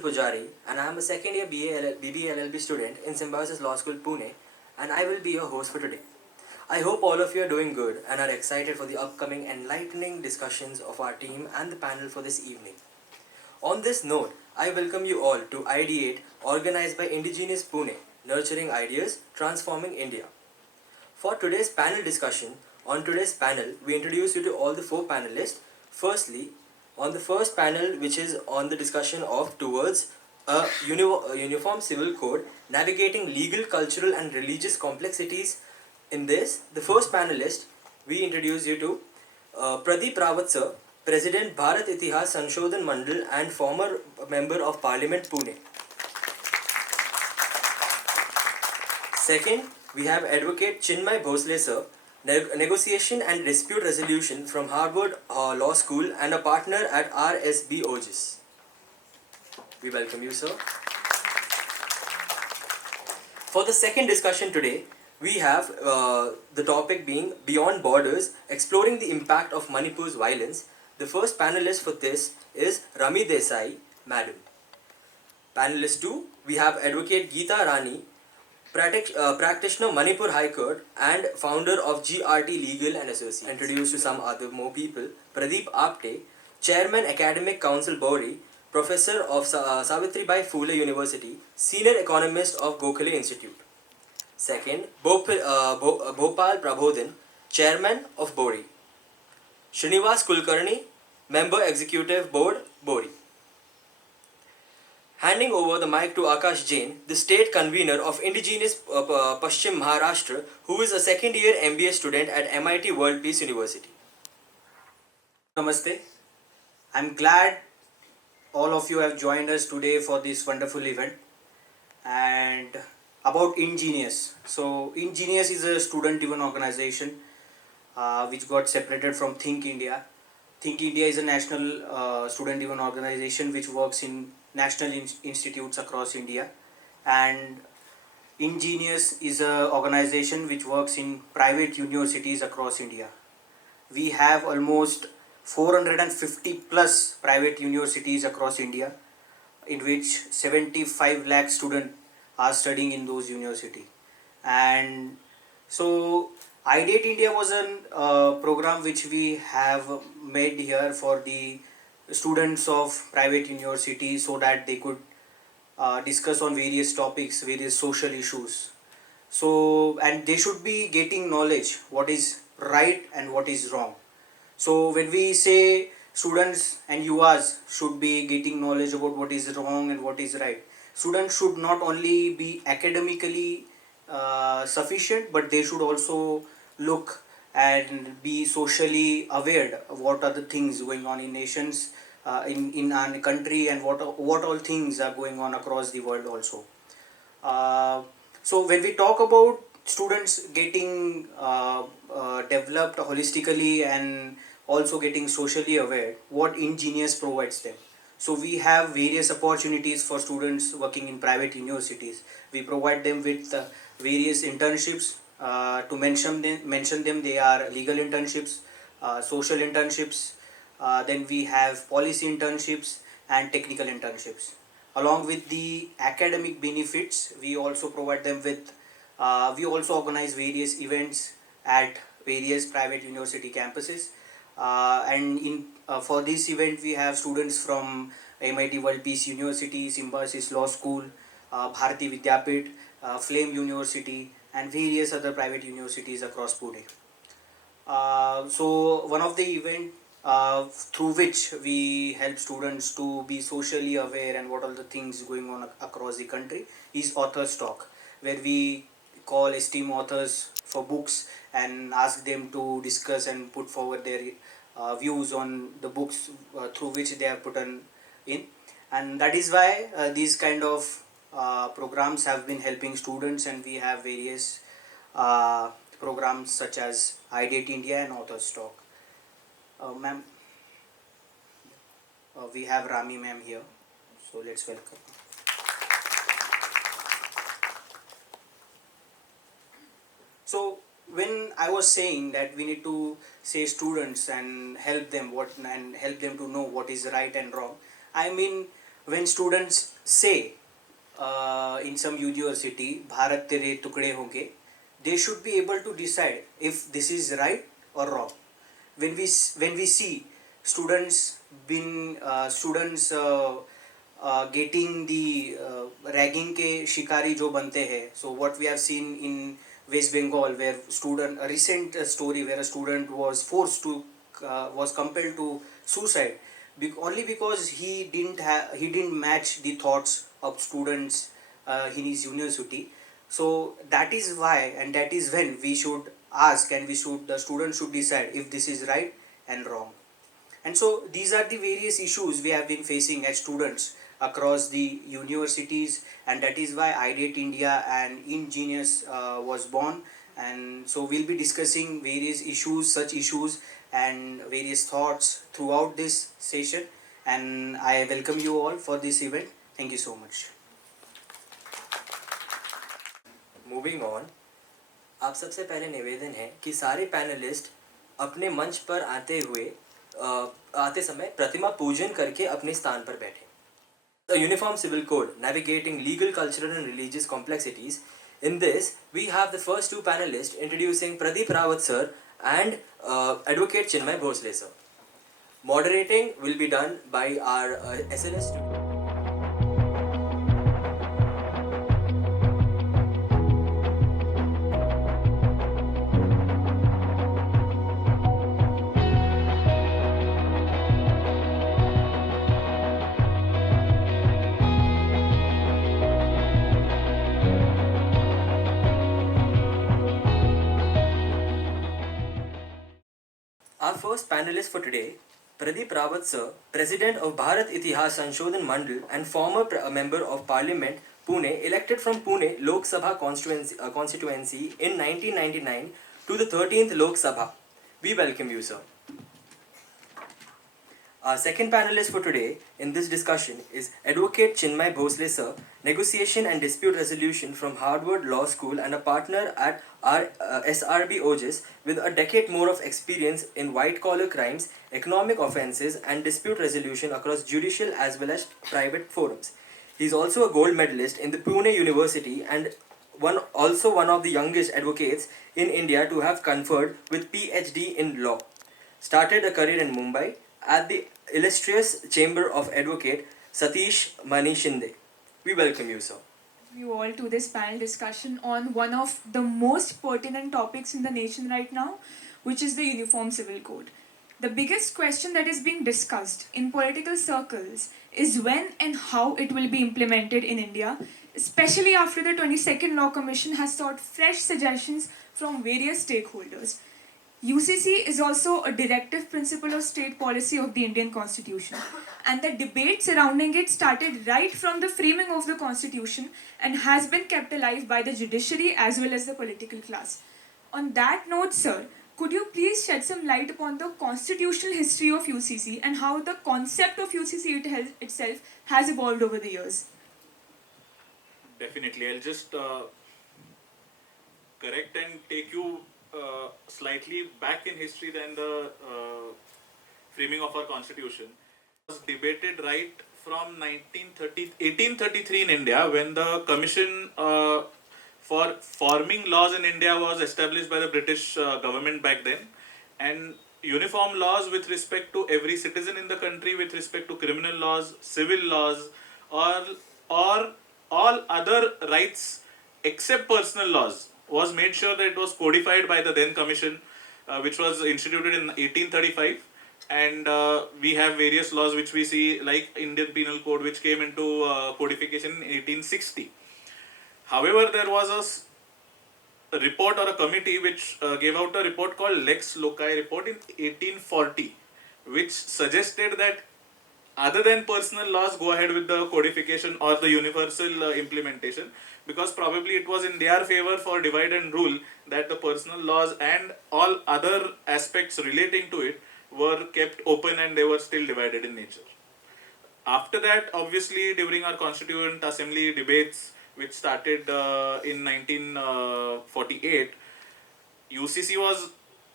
Pujari, and I am a second year BBA LLB student in Symbiosis Law School, Pune, and I will be your host for today. I hope all of you are doing good and are excited for the upcoming enlightening discussions of our team and the panel for this evening. On this note, I welcome you all to Ideate, organized by Indigenous Pune, nurturing ideas, transforming India. For today's panel discussion, on today's panel, we introduce you to all the four panelists. Firstly, on the first panel, which is on the discussion of towards a uniform civil code, navigating legal, cultural, and religious complexities. In this, the first panelist, we introduce you to Pradeep Rawat sir, President Bharat Itihas Sanshodhan Mandal and former Member of Parliament Pune. Second, we have Advocate Chinmay Bhosale sir, Negotiation and Dispute Resolution from Harvard Law School and a partner at RSB Ojas. We welcome you, sir. For the second discussion today, we have the topic being Beyond Borders, Exploring the Impact of Manipur's Violence. The first panelist for this is Rami Desai, Madam. Panelist 2, we have Advocate Geeta Rani, practitioner Manipur High Court and founder of GRT Legal and Associates. Introduced to some other more people, Pradeep Apte, Chairman Academic Council Bori, Professor of Savitribai Phule University, Senior Economist of Gokhale Institute. Second, Bhopal Prabodhan, Chairman of Bori. Srinivas Kulkarni, Member Executive Board, Bori. Handing over the mic to Akash Jain, the state convener of Indigenous Paschim Maharashtra, who is a second year MBA student at MIT World Peace University. Namaste. I'm glad all of you have joined us today for this wonderful event. And about Ingenious. So Ingenious is a student-driven organization which got separated from Think India. Think India is a national student-driven organization which works in national institutes across India, and Ingenious is an organization which works in private universities across India. We have almost 450 plus private universities across India, in which 75 lakh students are studying in those universities. And so Ideate India was a program which we have made here for the students of private universities so that they could discuss on various topics, various social issues. So, and they should be getting knowledge what is right and what is wrong. So when we say students and UAs should be getting knowledge about what is wrong and what is right, students should not only be academically sufficient, but they should also look and be socially aware of what are the things going on in nations, in our country, and what all things are going on across the world also. So when we talk about students getting developed holistically and also getting socially aware, what Ingenious provides them. So we have various opportunities for students working in private universities. We provide them with various internships. To mention them, they are legal internships, social internships, then we have policy internships and technical internships. Along with the academic benefits, we also provide them with, we also organize various events at various private university campuses. And for this event, we have students from MIT World Peace University, Symbiosis Law School, Bharati Vidyapit, Flame University, and various other private universities across Pune. So one of the event through which we help students to be socially aware and what are the things going on across the country is Authors Talk, where we call esteemed authors for books and ask them to discuss and put forward their views on the books through which they have put in. And that is why these kind of programs have been helping students, and we have various programs such as Ideate India and Authors Talk. Ma'am, we have Rami ma'am here, so let's welcome. So when I was saying that we need to say students and help them to know what is right and wrong, I mean when students say in some university bharat tere tukde honge, they should be able to decide if this is right or wrong. When we see students been getting the ragging के शिकारी जो बनते हैं, so what we have seen in West Bengal, where a recent story where a student was forced to was compelled to suicide only because he didn't match the thoughts of students in his university. So that is why, and that is when we should ask, and the student should decide if this is right and wrong. And so these are the various issues we have been facing as students across the universities, and that is why Ideate India and Ingenious was born. And so we'll be discussing various issues, such issues and various thoughts throughout this session, and I welcome you all for this event. Thank you so much. Moving on, आप सबसे पहले निवेदन है कि सारे panelist अपने मंच पर आते समय प्रतिमा पूजन करके अपने स्थान पर बैठे. A uniform civil code navigating legal, cultural and religious complexities. In this, we have the first two panelists introducing Pradeep Rawat sir and Advocate Chinmay Bhosale sir. Moderating will be done by our SLS student. Our first panelist for today, Pradeep Rawat sir, President of Bharat Itihas Sanshodhan Mandal and former Member of Parliament, Pune, elected from Pune Lok Sabha constituency in 1999 to the 13th Lok Sabha. We welcome you, sir. Our second panelist for today in this discussion is Advocate Chinmay Bhosale sir, Negotiation and Dispute Resolution from Harvard Law School and a partner at SRB Ojas with a decade more of experience in white-collar crimes, economic offences and dispute resolution across judicial as well as private forums. He is also a gold medalist in the Pune University and also one of the youngest advocates in India to have conferred with PhD in law. Started a career in Mumbai at the illustrious Chamber of Advocate Satish Mani Shinde. We welcome you, sir. You all to this panel discussion on one of the most pertinent topics in the nation right now, which is the Uniform Civil Code. The biggest question that is being discussed in political circles is when and how it will be implemented in India, especially after the 22nd Law Commission has sought fresh suggestions from various stakeholders. UCC is also a directive principle of state policy of the Indian Constitution, and the debate surrounding it started right from the framing of the Constitution and has been kept alive by the judiciary as well as the political class. On that note, sir, could you please shed some light upon the constitutional history of UCC and how the concept of UCC itself has evolved over the years? Definitely. I'll just correct and take you slightly back in history than the framing of our constitution. It was debated right from 1833 in India, when the commission for forming laws in India was established by the British government back then, and uniform laws with respect to every citizen in the country, with respect to criminal laws, civil laws, or all other rights except personal laws, was made sure that it was codified by the then commission, which was instituted in 1835. And we have various laws which we see, like Indian Penal Code, which came into codification in 1860. However, there was a report or a committee which gave out a report called Lex Loci report in 1840, which suggested that other than personal laws, go ahead with the codification or the universal implementation, because probably it was in their favor for divide and rule that the personal laws and all other aspects relating to it were kept open and they were still divided in nature. After that, obviously, during our Constituent Assembly debates, which started in 1948, UCC was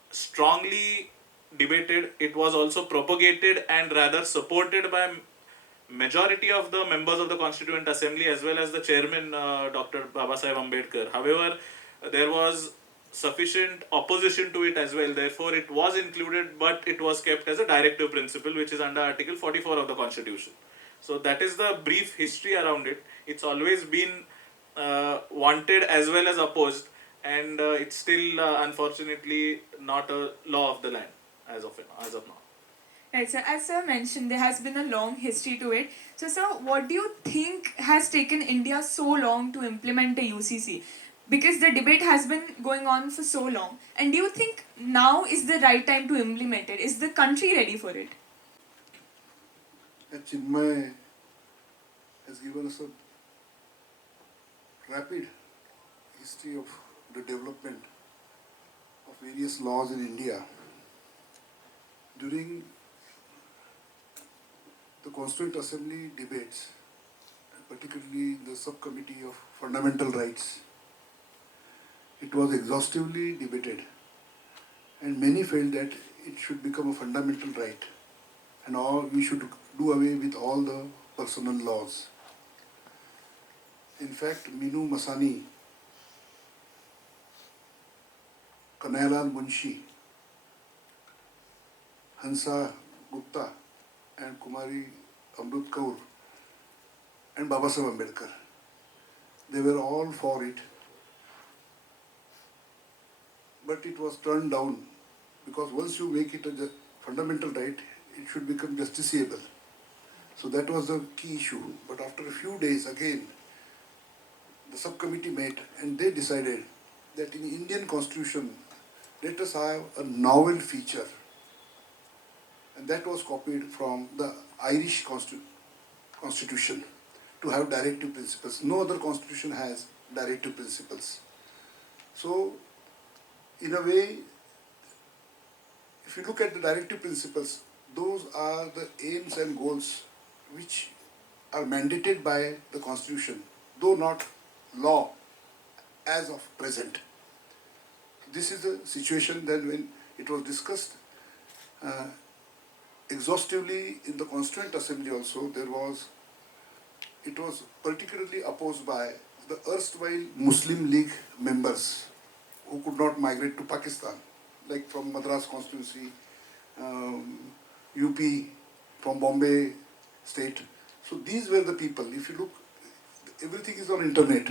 strongly debated. It was also propagated and rather supported by majority of the members of the Constituent Assembly as well as the chairman, Dr. Babasaheb Ambedkar. However, there was sufficient opposition to it as well. Therefore, it was included, but it was kept as a directive principle, which is under Article 44 of the Constitution. So that is the brief history around it. It's always been wanted as well as opposed, and it's still unfortunately not a law of the land as of now. Right, sir. As sir mentioned, there has been a long history to it. So, sir, what do you think has taken India so long to implement the UCC? Because the debate has been going on for so long. And do you think now is the right time to implement it? Is the country ready for it? Chinmay has given us a rapid history of the development of various laws in India. During the Constituent Assembly debates, particularly the subcommittee of fundamental rights, it was exhaustively debated, and many felt that it should become a fundamental right, and we should do away with all the personal laws. In fact, Minu Masani, Kanhailal Munshi, Hansa Gupta, and Kumari Amrut Kaur, and Babasaheb Ambedkar, they were all for it. But it was turned down because once you make it a fundamental right, it should become justiciable. So that was the key issue. But after a few days, again, the subcommittee met and they decided that in the Indian Constitution, let us have a novel feature. And that was copied from the Irish Constitution to have directive principles. No other constitution has directive principles. So, in a way, if you look at the directive principles, those are the aims and goals which are mandated by the Constitution, though not law as of present. This is the situation then when it was discussed exhaustively in the Constituent Assembly also. It was particularly opposed by the erstwhile Muslim League members who could not migrate to Pakistan, like from Madras constituency, UP, from Bombay state. So these were the people. If you look, everything is on internet.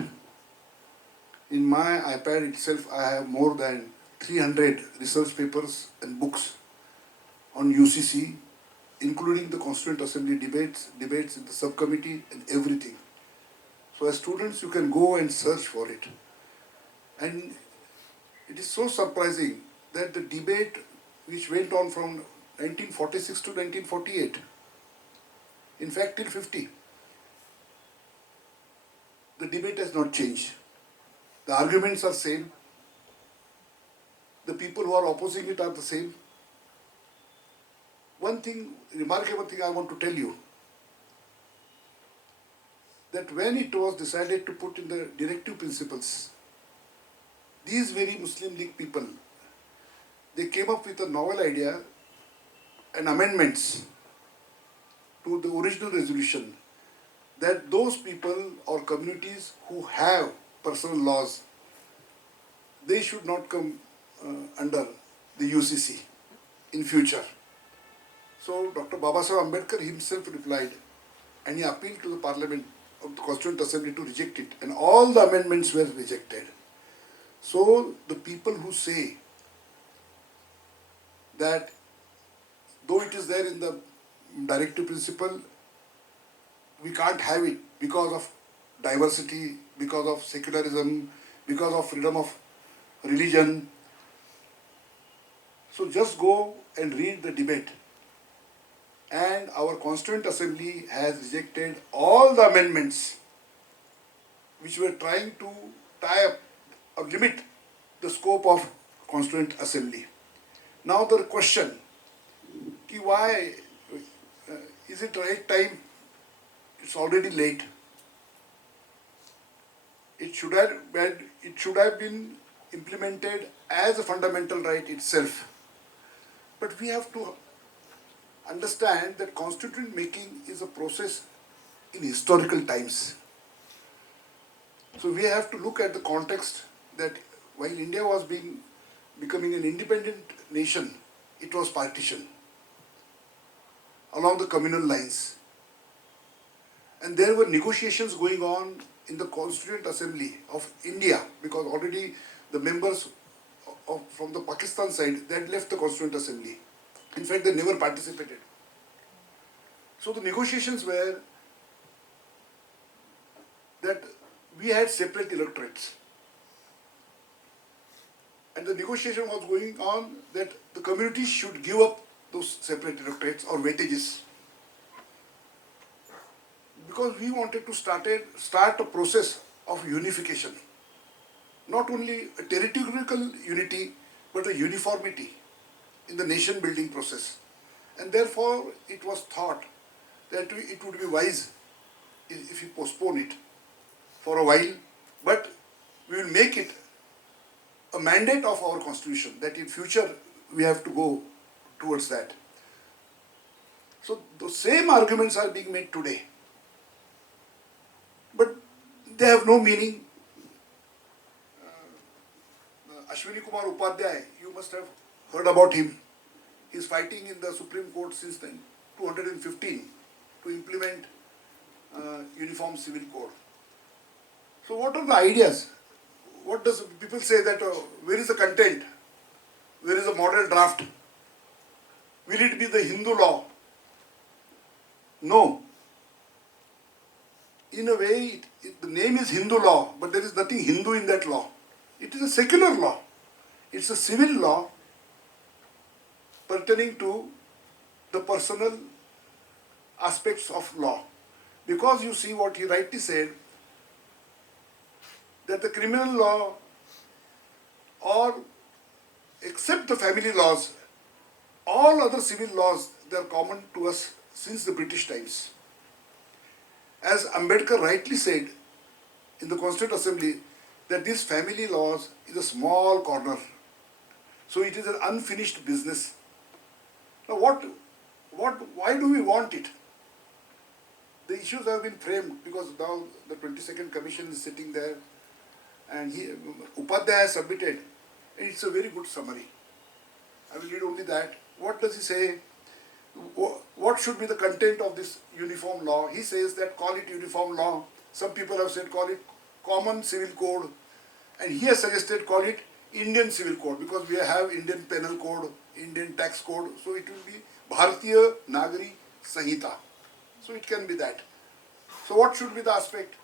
In my iPad itself, I have more than 300 research papers and books on UCC, including the Constituent Assembly debates in the subcommittee and everything. So as students, you can go and search for it. And it is so surprising that the debate which went on from 1946 to 1948, in fact till 50, the debate has not changed. The arguments are same. The people who are opposing it are the same. One thing, remarkable thing I want to tell you, that when it was decided to put in the directive principles, these very Muslim League people, they came up with a novel idea and amendments to the original resolution that those people or communities who have personal laws, they should not come under the UCC in future. So Dr. Babasaheb Ambedkar himself replied, and he appealed to the Parliament of the Constituent Assembly to reject it, and all the amendments were rejected. So the people who say that though it is there in the directive principle, we can't have it because of diversity, because of secularism, because of freedom of religion. So just go and read the debate. And our Constituent Assembly has rejected all the amendments which were trying to tie up or limit the scope of Constituent Assembly. Now the question, why is it right time? It's already late. It should have been implemented as a fundamental right itself. But we have to understand that constituent making is a process in historical times. So we have to look at the context that while India was becoming an independent nation, it was partitioned along the communal lines. And there were negotiations going on in the Constituent Assembly of India, because already the members from the Pakistan side, they had left the Constituent Assembly. In fact, they never participated. So the negotiations were that we had separate electorates. And the negotiation was going on that the communities should give up those separate electorates or weightages. Because we wanted to start a process of unification. Not only a territorial unity, but a uniformity in the nation building process. And therefore, it was thought that it would be wise if we postpone it for a while, but we will make it a mandate of our constitution that in future we have to go towards that. So the same arguments are being made today, but they have no meaning. Ashwini Kumar Upadhyay, you must have heard about him. He is fighting in the Supreme Court since 2015 to implement Uniform Civil Code. So what are the ideas? What does people say that where is the content? Where is the model draft? Will it be the Hindu law? No. In a way, the name is Hindu law, but there is nothing Hindu in that law. It is a secular law. It's a civil law pertaining to the personal aspects of law. Because you see what he rightly said, that the criminal law, or except the family laws, all other civil laws, they are common to us since the British times. As Ambedkar rightly said in the Constituent Assembly, that these family laws is a small corner. So it is an unfinished business. Now why do we want it? The issues have been framed because now the 22nd Commission is sitting there, and Upadhyay has submitted, and it's a very good summary. I will read only that. What does he say? What should be the content of this uniform law? He says that call it uniform law. Some people have said call it common civil code, and he has suggested call it Indian civil code, because we have Indian penal code, Indian tax code, so it will be Bharatiya Nagari Sanhita. So it can be that. So what should be the aspect?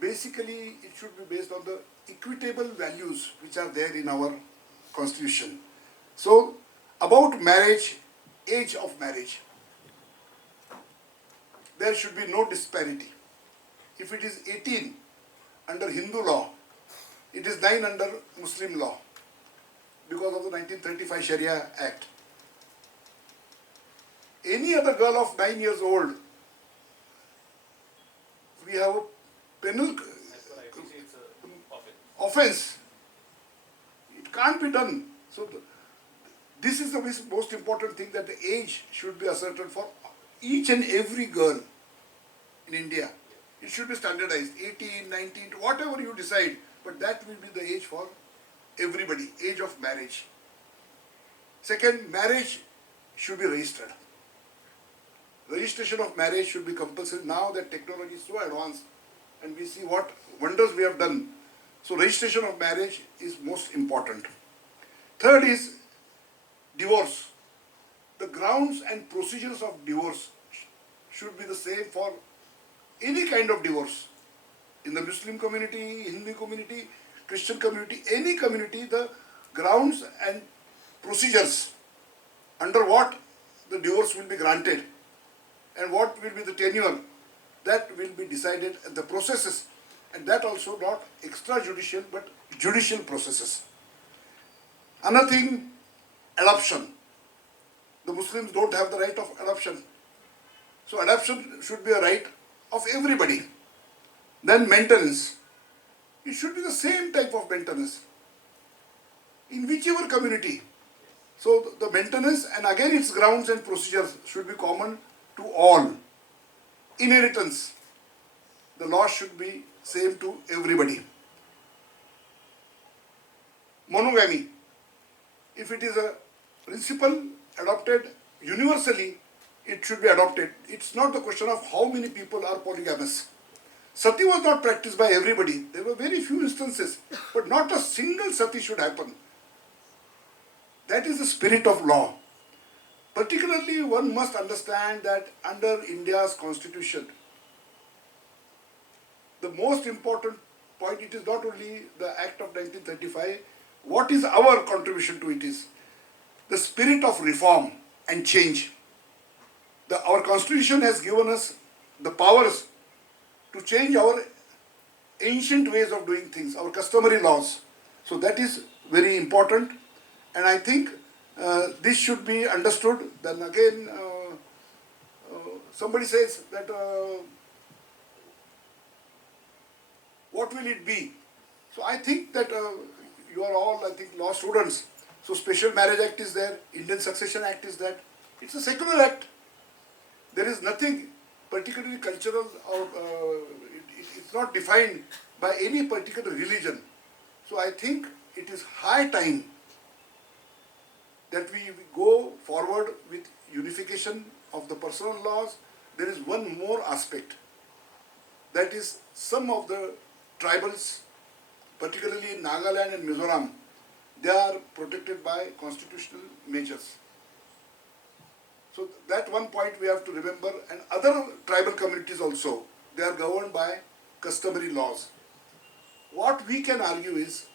Basically, it should be based on the equitable values which are there in our constitution. So about marriage, age of marriage, there should be no disparity. If it is 18 under Hindu law, it is 9 under Muslim law because of the 1935 Sharia Act. Any other girl of 9 years old, we have a penal offense. It can't be done. So this is the most important thing, that the age should be ascertained for each and every girl in India. It should be standardized, 18, 19, whatever you decide, but that will be the age for everybody, age of marriage. Second, marriage should be registered. Registration of marriage should be compulsory. Now that technology is so advanced and we see what wonders we have done. So registration of marriage is most important. Third is divorce. The grounds and procedures of divorce should be the same for any kind of divorce. In the Muslim community, Hindu community, Christian community, any community, the grounds and procedures under what the divorce will be granted and what will be the tenure, that will be decided at the processes, and that also not extrajudicial but judicial processes. Another thing, adoption. The Muslims don't have the right of adoption. So adoption should be a right of everybody. Then maintenance. It should be the same type of maintenance in whichever community. So the maintenance and again its grounds and procedures should be common to all. Inheritance, the law should be same to everybody. Monogamy, if it is a principle adopted universally, it should be adopted. It's not the question of how many people are polygamous. Sati was not practiced by everybody. There were very few instances, but not a single sati should happen. That is the spirit of law. Particularly, one must understand that under India's constitution, the most important point, it is not only the Act of 1935, what is our contribution to it is the spirit of reform and change. Our constitution has given us the powers to change our ancient ways of doing things, our customary laws. So that is very important, and I think this should be understood. Then again, somebody says that what will it be? So I think that you are all, I think, law students. So Special Marriage Act is there, Indian Succession Act is there. It's a secular act. There is nothing particularly cultural or it's not defined by any particular religion. So I think it is high time that we go forward with unification of the personal laws. There is one more aspect. That is, some of the tribals, particularly in Nagaland and Mizoram, they are protected by constitutional measures. So that one point we have to remember, and other tribal communities also, they are governed by customary laws. What we can argue is,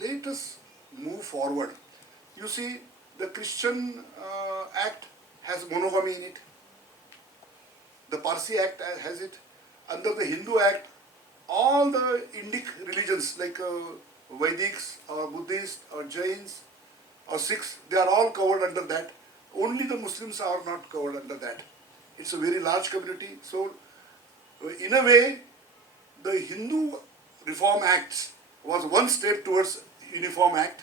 let us move forward. You see, the Christian Act has monogamy in it. The Parsi Act has it. Under the Hindu Act, all the Indic religions like Vedics or Buddhists or Jains or Sikhs, they are all covered under that. Only the Muslims are not covered under that. It's a very large community. So, in a way, the Hindu Reform Act was one step towards Uniform Act.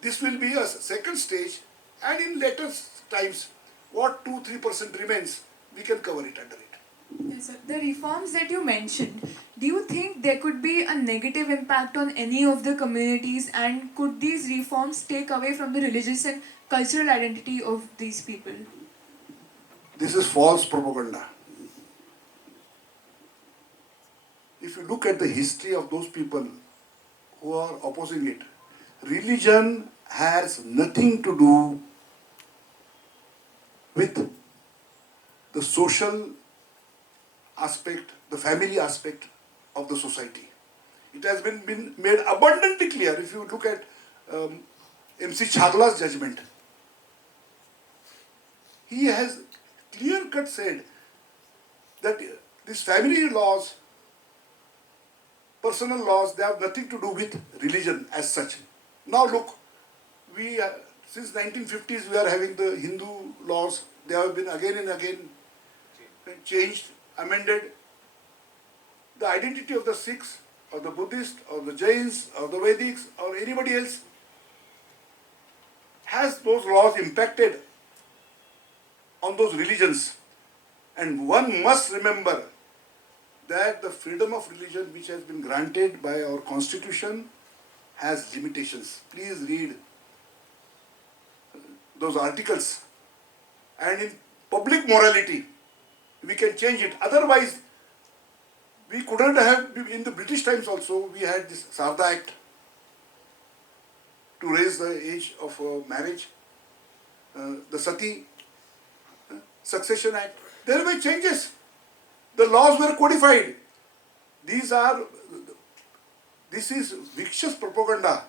This will be a second stage, and in later times, what 2-3% remains, we can cover it under it. Yes, sir. The reforms that you mentioned, do you think there could be a negative impact on any of the communities, and could these reforms take away from the religious and cultural identity of these people? This is false propaganda. If you look at the history of those people who are opposing it, religion has nothing to do with the social aspect, the family aspect of the society. It has been made abundantly clear. If you look at MC Chagla's judgment, he has clear-cut said that these family laws, personal laws, they have nothing to do with religion as such. Now look, we since 1950s we are having the Hindu laws. They have been again and again changed, amended. The identity of the Sikhs or the Buddhists or the Jains or the Vedics or anybody else, has those laws impacted on those religions? And one must remember that the freedom of religion which has been granted by our constitution has limitations. Please read those articles. And in public morality, we can change it. Otherwise, we couldn't have, in the British times also, we had this Sarda Act to raise the age of marriage, the Sati Succession Act. There were changes. The laws were codified. This is vicious propaganda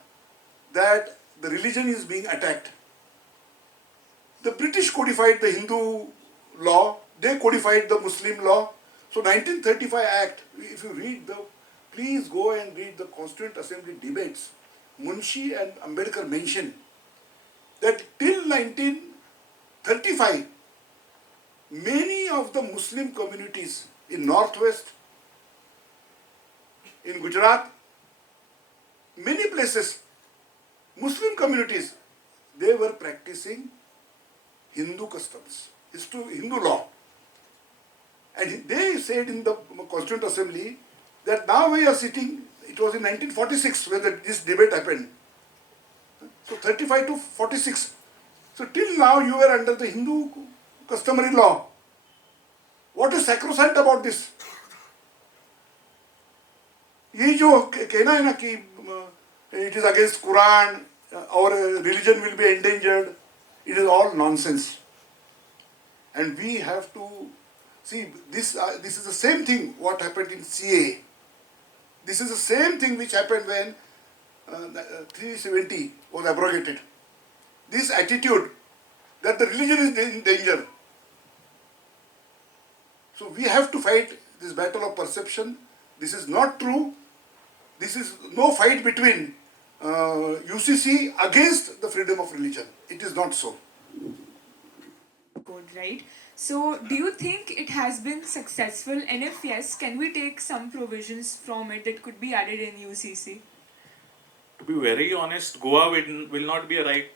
that the religion is being attacked. The British codified the Hindu law, they codified the Muslim law. So 1935 Act, if you read please go and read the Constituent Assembly debates. Munshi and Ambedkar mention that till 1935, many of the Muslim communities in Northwest, in Gujarat, many places, Muslim communities, they were practicing Hindu customs, Hindu law. And they said in the Constituent Assembly that now we are sitting, it was in 1946 when this debate happened. So 35 to 46. So till now you were under the Hindu customary law. What is sacrosanct about this? ये जो कहना है ना कि it is against Quran, our religion will be endangered, it is all nonsense. And we have to see this is the same thing what happened in CA. This is the same thing which happened when 370 was abrogated. This attitude that the religion is in danger. So we have to fight this battle of perception. This is not true. This is no fight between UCC against the freedom of religion. It is not so. Code, right? So, do you think it has been successful? And if yes, can we take some provisions from it that could be added in UCC? To be very honest, Goa will not be a right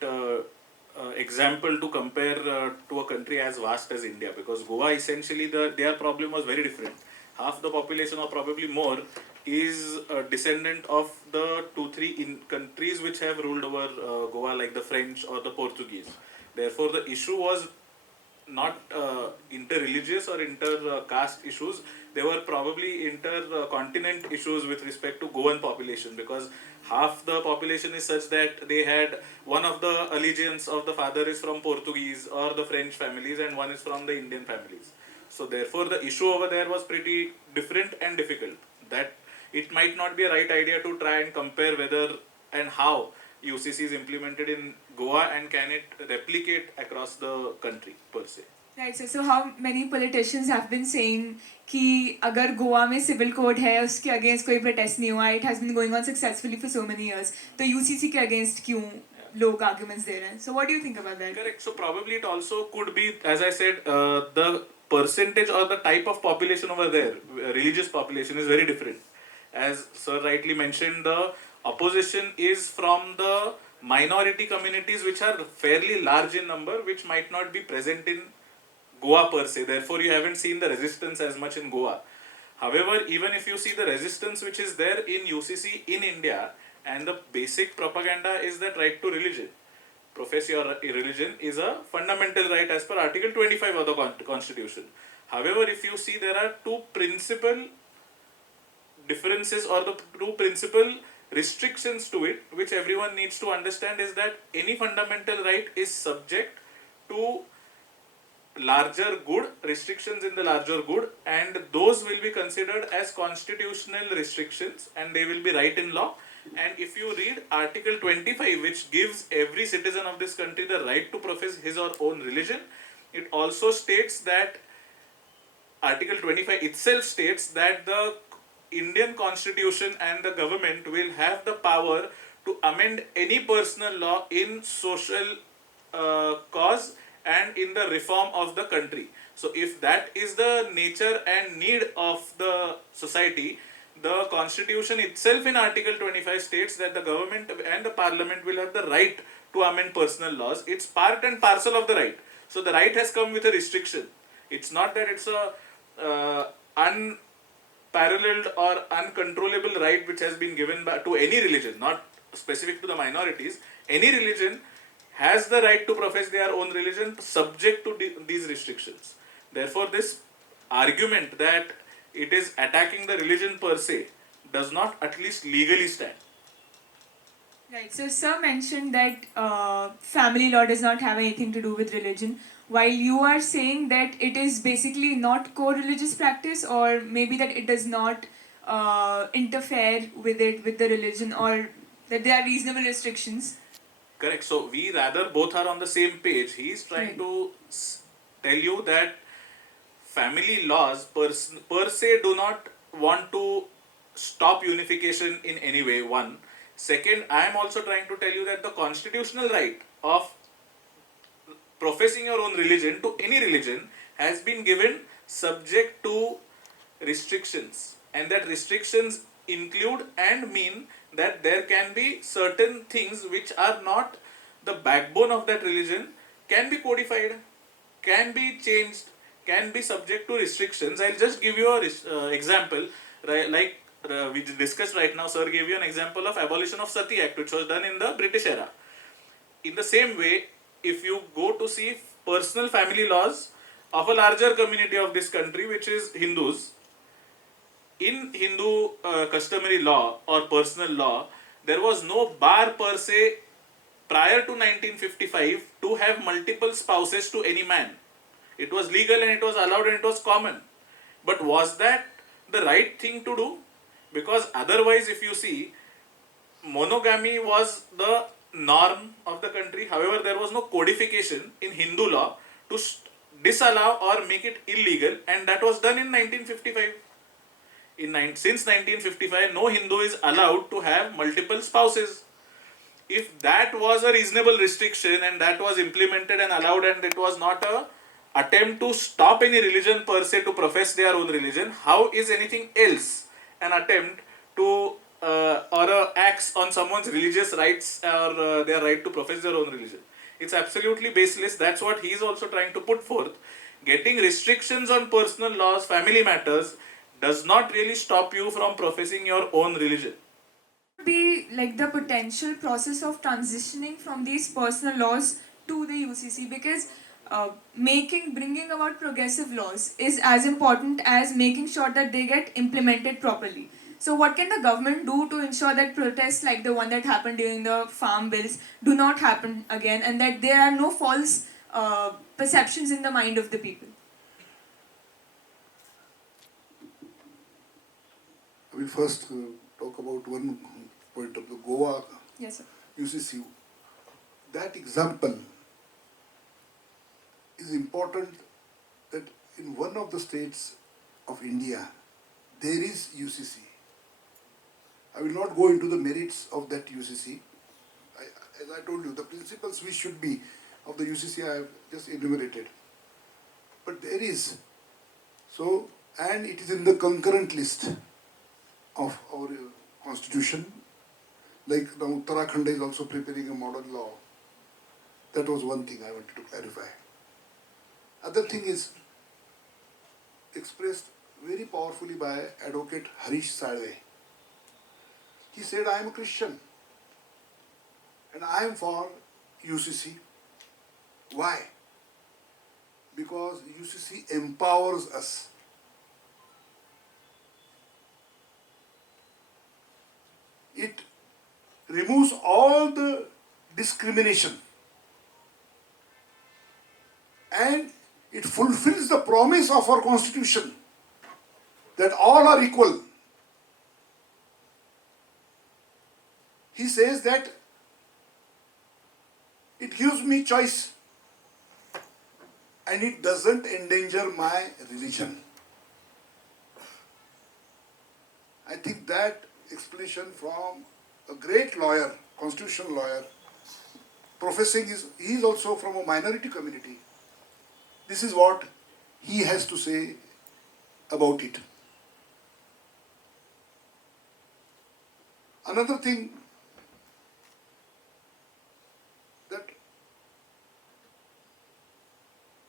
example to compare to a country as vast as India, because Goa essentially their problem was very different. Half the population or probably more is a descendant of the 2-3 countries which have ruled over Goa, like the French or the Portuguese. Therefore, the issue was not inter-religious or inter-caste issues. They were probably inter-continent issues with respect to Goan population, because half the population is such that they had one of the allegiance of the father is from Portuguese or the French families and one is from the Indian families. So therefore the issue over there was pretty different and difficult. That it might not be a right idea to try and compare whether and how UCC is implemented in Goa and can it replicate across the country per se. Right, so how many politicians have been saying कि अगर गोवा में civil code है उसके against कोई protest नहीं हुआ, it has been going on successfully for so many years, तो UCC के अगेंस्ट क्यों लोग arguments दे रहे हैं? So what do you think about that? Correct. So probably it also could be, as I said, the percentage or the type of population over there, religious population, is very different. As Sir rightly mentioned, the opposition is from the minority communities which are fairly large in number, which might not be present in Goa per se. Therefore, you haven't seen the resistance as much in Goa. However, even if you see the resistance which is there in UCC in India, and the basic propaganda is that right to religion. Profess your religion is a fundamental right as per Article 25 of the Constitution. However, if you see, there are two principal differences or the two principal restrictions to it, which everyone needs to understand, is that any fundamental right is subject to larger good, restrictions in the larger good, and those will be considered as constitutional restrictions and they will be right in law. And if you read Article 25, which gives every citizen of this country the right to profess his or own religion, it also states that Article 25 itself states that the Indian Constitution and the government will have the power to amend any personal law in social cause and in the reform of the country. So if that is the nature and need of the society, the Constitution itself in Article 25 states that the government and the parliament will have the right to amend personal laws. It's part and parcel of the right. So the right has come with a restriction. It's not that it's a unparalleled or uncontrollable right which has been given to any religion, not specific to the minorities. Any religion has the right to profess their own religion subject to these restrictions. Therefore, this argument that it is attacking the religion per se does not at least legally stand. Right, so Sir mentioned that family law does not have anything to do with religion, while you are saying that it is basically not co-religious practice, or maybe that it does not interfere with it, with the religion, or that there are reasonable restrictions. Correct. So we rather both are on the same page. He is trying to tell you that family laws per se do not want to stop unification in any way, one. Second, I am also trying to tell you that the constitutional right of professing your own religion to any religion has been given subject to restrictions, and that restrictions include and mean that there can be certain things which are not the backbone of that religion can be codified, can be changed, can be subject to restrictions. I'll just give you a example, right? Like we discussed right now, sir gave you an example of abolition of Sati Act, which was done in the British era. In the same way, if you go to see personal family laws of a larger community of this country, which is Hindus, in Hindu customary law or personal law, there was no bar per se prior to 1955 to have multiple spouses to any man. It was legal and it was allowed and it was common. But was that the right thing to do? Because otherwise, if you see, monogamy was the norm of the country. However, there was no codification in Hindu law to disallow or make it illegal, and that was done in 1955. Since 1955, no Hindu is allowed to have multiple spouses. If that was a reasonable restriction and that was implemented and allowed, and it was not a attempt to stop any religion per se to profess their own religion, how is anything else an attempt to or a axe on someone's religious rights or their right to profess their own religion? It's absolutely baseless. That's what he is also trying to put forth. Getting restrictions on personal laws, family matters, does not really stop you from professing your own religion. Be like the potential process of transitioning from these personal laws to the UCC, because bringing about progressive laws is as important as making sure that they get implemented properly. So what can the government do to ensure that protests like the one that happened during the farm bills do not happen again, and that there are no false perceptions in the mind of the people? I will first talk about one point of the Goa Yes, sir. UCC. That example is important, that in one of the states of India, there is UCC. I will not go into the merits of that UCC. As I told you, the principles we should be of the UCC I have just enumerated. But there is. So, and it is in the concurrent list of our constitution. Like now Uttarakhand is also preparing a model law. That was one thing I wanted to clarify. Other thing is expressed very powerfully by Advocate Harish Salve. He said, I am a Christian and I am for UCC. Why? Because UCC empowers us. It removes all the discrimination and it fulfills the promise of our constitution that all are equal. He says that it gives me choice and it doesn't endanger my religion. I think that explanation from a great lawyer, constitutional lawyer, professing he is also from a minority community. This is what he has to say about it. Another thing, that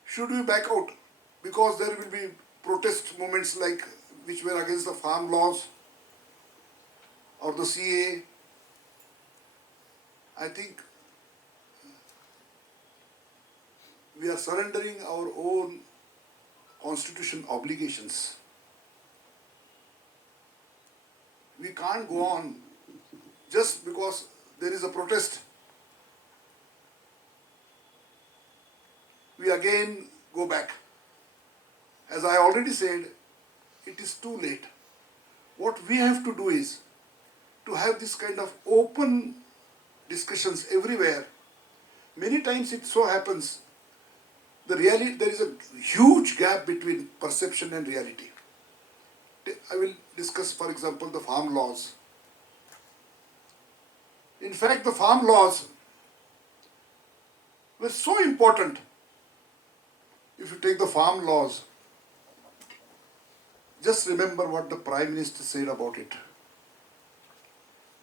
should we back out because there will be protest movements like which were against the farm laws or the CA. I think we are surrendering our own constitution obligations. We can't go on just because there is a protest. We again go back. As I already said, it is too late. What we have to do is to have this kind of open discussions everywhere. Many times it so happens, there is a huge gap between perception and reality. I will discuss, for example, the farm laws. In fact, the farm laws were so important. If you take the farm laws, just remember what the Prime Minister said about it.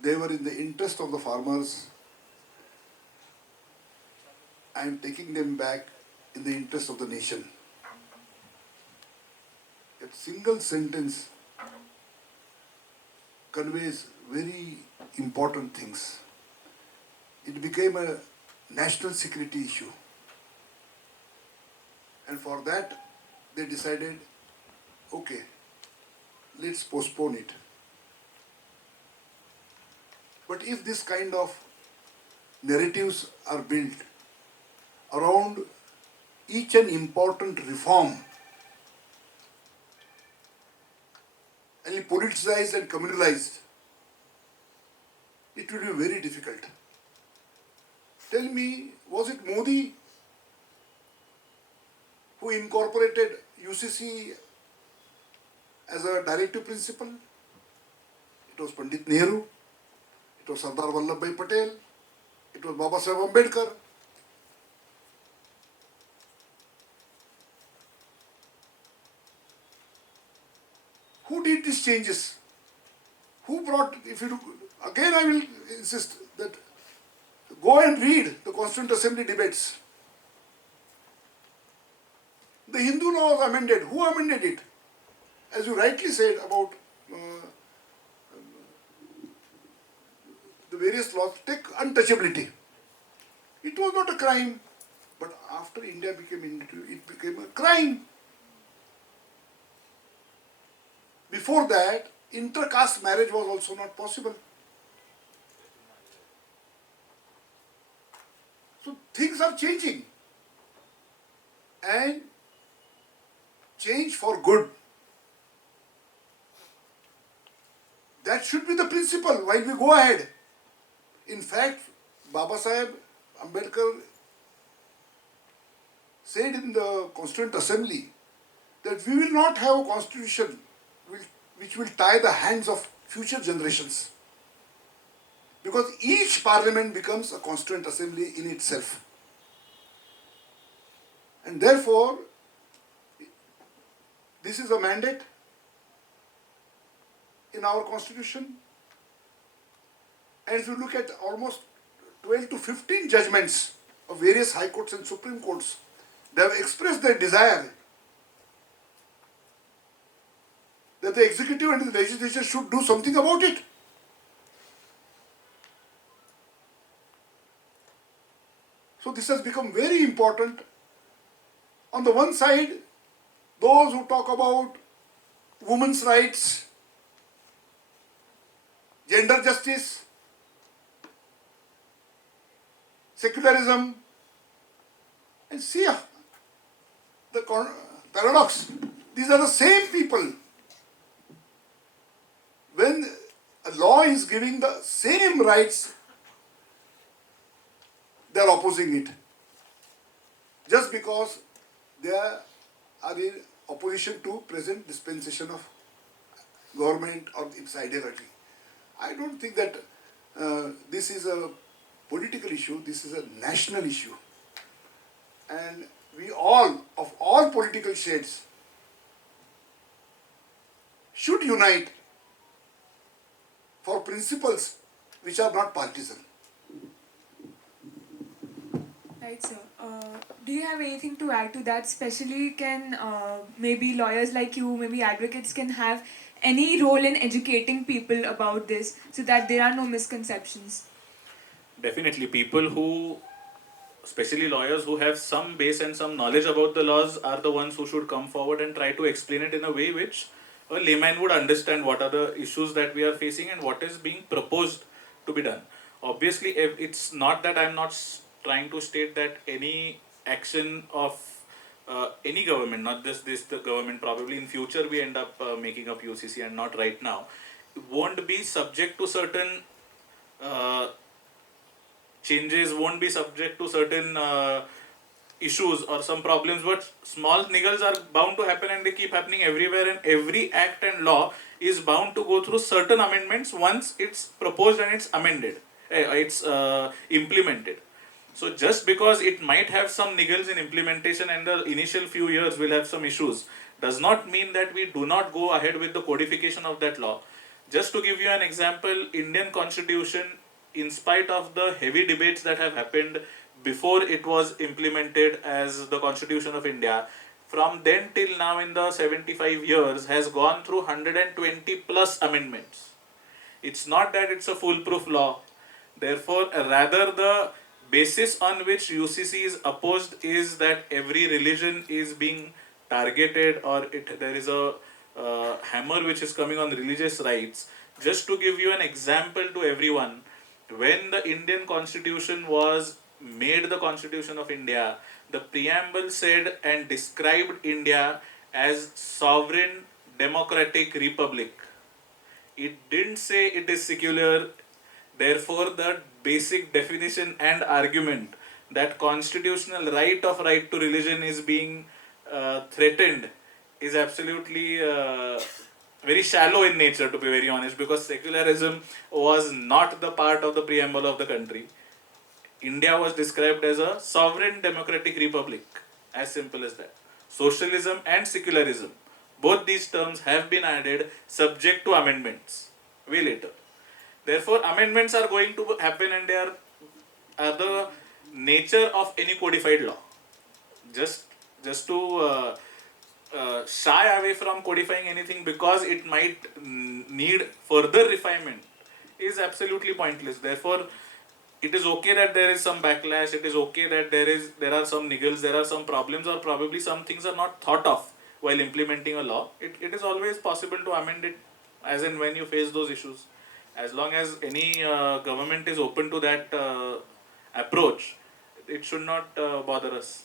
They were in the interest of the farmers. I am taking them back in the interest of the nation. That single sentence conveys very important things. It became a national security issue. And for that, they decided, okay, let's postpone it. But if this kind of narratives are built around each and important reform, and politicized and communalized, it will be very difficult. Tell me, was it Modi who incorporated UCC as a directive principle? It was Pandit Nehru, it was Sardar Vallabhbhai Patel, it was Baba Saheb Ambedkar. Who did these changes? Who brought, if you look, again I will insist that go and read the Constituent Assembly debates. The Hindu law was amended. Who amended it? As you rightly said about the various laws, take untouchability. It was not a crime, but after India became independent, it became a crime. Before that, inter-caste marriage was also not possible. So things are changing. And change for good. That should be the principle while we go ahead. In fact, Baba Saheb Ambedkar said in the Constituent Assembly that we will not have a constitution which will tie the hands of future generations. Because each parliament becomes a Constituent Assembly in itself. And therefore, this is a mandate in our constitution. And if you look at almost 12 to 15 judgments of various high courts and supreme courts, they have expressed their desire that the executive and the legislature should do something about it. So this has become very important. On the one side, those who talk about women's rights, gender justice, secularism, and see the paradox. These are the same people. When a law is giving the same rights, they are opposing it. Just because they are in opposition to present dispensation of government or its ideology. I don't think that this is a political issue, this is a national issue. And we all, of all political shades, should unite for principles which are not partisan. Right, sir. Do you have anything to add to that? Especially can maybe lawyers like you, maybe advocates can have any role in educating people about this so that there are no misconceptions? Definitely, people who, especially lawyers who have some base and some knowledge about the laws, are the ones who should come forward and try to explain it in a way which a layman would understand what are the issues that we are facing and what is being proposed to be done. Obviously, if it's not that I'm not trying to state that any action of any government, not just the government, probably in future we end up making up UCC and not right now, won't be subject to certain changes, won't be subject to certain issues or some problems, but small niggles are bound to happen and they keep happening everywhere, and every act and law is bound to go through certain amendments once it's proposed and it's amended, it's implemented. So just because it might have some niggles in implementation and the initial few years will have some issues, does not mean that we do not go ahead with the codification of that law. Just to give you an example, Indian Constitution, in spite of the heavy debates that have happened before it was implemented as the Constitution of India, from then till now in the 75 years has gone through 120 plus amendments. It's not that it's a foolproof law. Therefore, rather the basis on which UCC is opposed is that every religion is being targeted, or there is a hammer which is coming on religious rights. Just to give you an example to everyone, when the Indian Constitution was made the Constitution of India, the preamble said and described India as sovereign democratic republic. It didn't say it is secular. Therefore, the basic definition and argument that constitutional right to religion is being threatened is absolutely very shallow in nature, to be very honest, because secularism was not the part of the preamble of the country. India was described as a sovereign democratic republic, as simple as that. Socialism and secularism, both these terms have been added subject to amendments way later. Therefore, amendments are going to happen, and they are the nature of any codified law. Just to shy away from codifying anything because it might need further refinement is absolutely pointless. Therefore, it is okay that there is some backlash. It is okay that there are some niggles, there are some problems, or probably some things are not thought of while implementing a law. It is always possible to amend it as and when you face those issues. As long as any government is open to that approach, it should not bother us.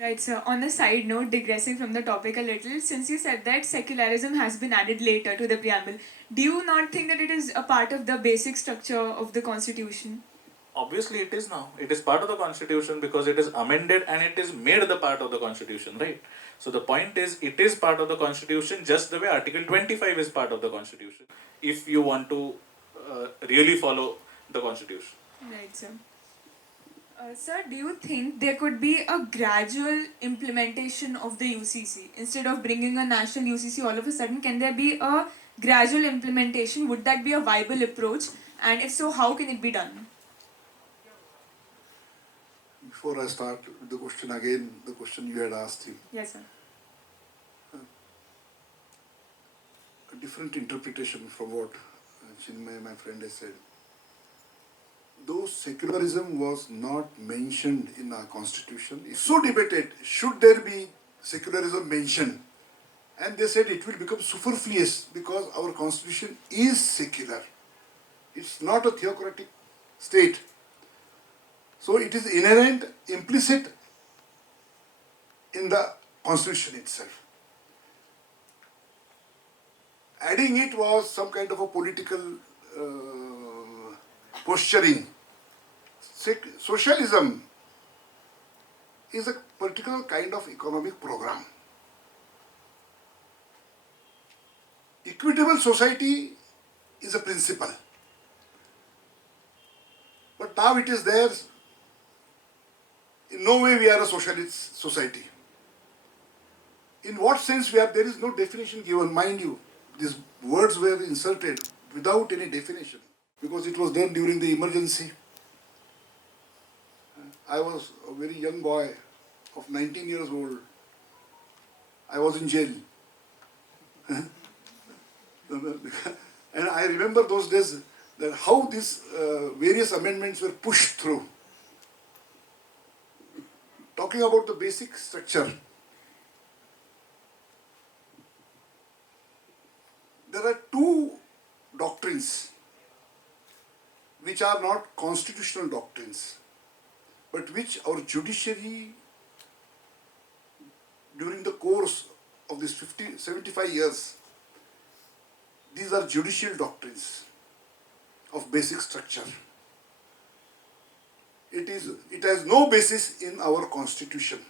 Right, so on a side note, digressing from the topic a little, since you said that secularism has been added later to the preamble, do you not think that it is a part of the basic structure of the constitution? Obviously, it is now. It is part of the constitution because it is amended and it is made the part of the constitution, right? So the point is, it is part of the constitution just the way Article 25 is part of the constitution, if you want to really follow the constitution. Right, sir. Sir, do you think there could be a gradual implementation of the UCC? Instead of bringing a national UCC all of a sudden, can there be a gradual implementation? Would that be a viable approach? And if so, how can it be done? Before I start with the question again, the question you had asked him, Yes, sir. a different interpretation from what Chinmay, my friend, has said. Though secularism was not mentioned in our constitution, it's so debated, should there be secularism mentioned? And they said it will become superfluous because our constitution is secular. It's not a theocratic state. So it is inherent, implicit in the constitution itself. Adding it was some kind of a political posturing. Socialism is a particular kind of economic program. Equitable society is a principle. But now it is there. In no way we are a socialist society. In what sense we are, there is no definition given. Mind you, these words were inserted without any definition because it was done during the emergency. I was a very young boy of 19 years old. I was in jail. And I remember those days that how these various amendments were pushed through. Talking about the basic structure, there are two doctrines which are not constitutional doctrines, but which our judiciary during the course of these 75 years, these are judicial doctrines of basic structure. It has no basis in our constitution.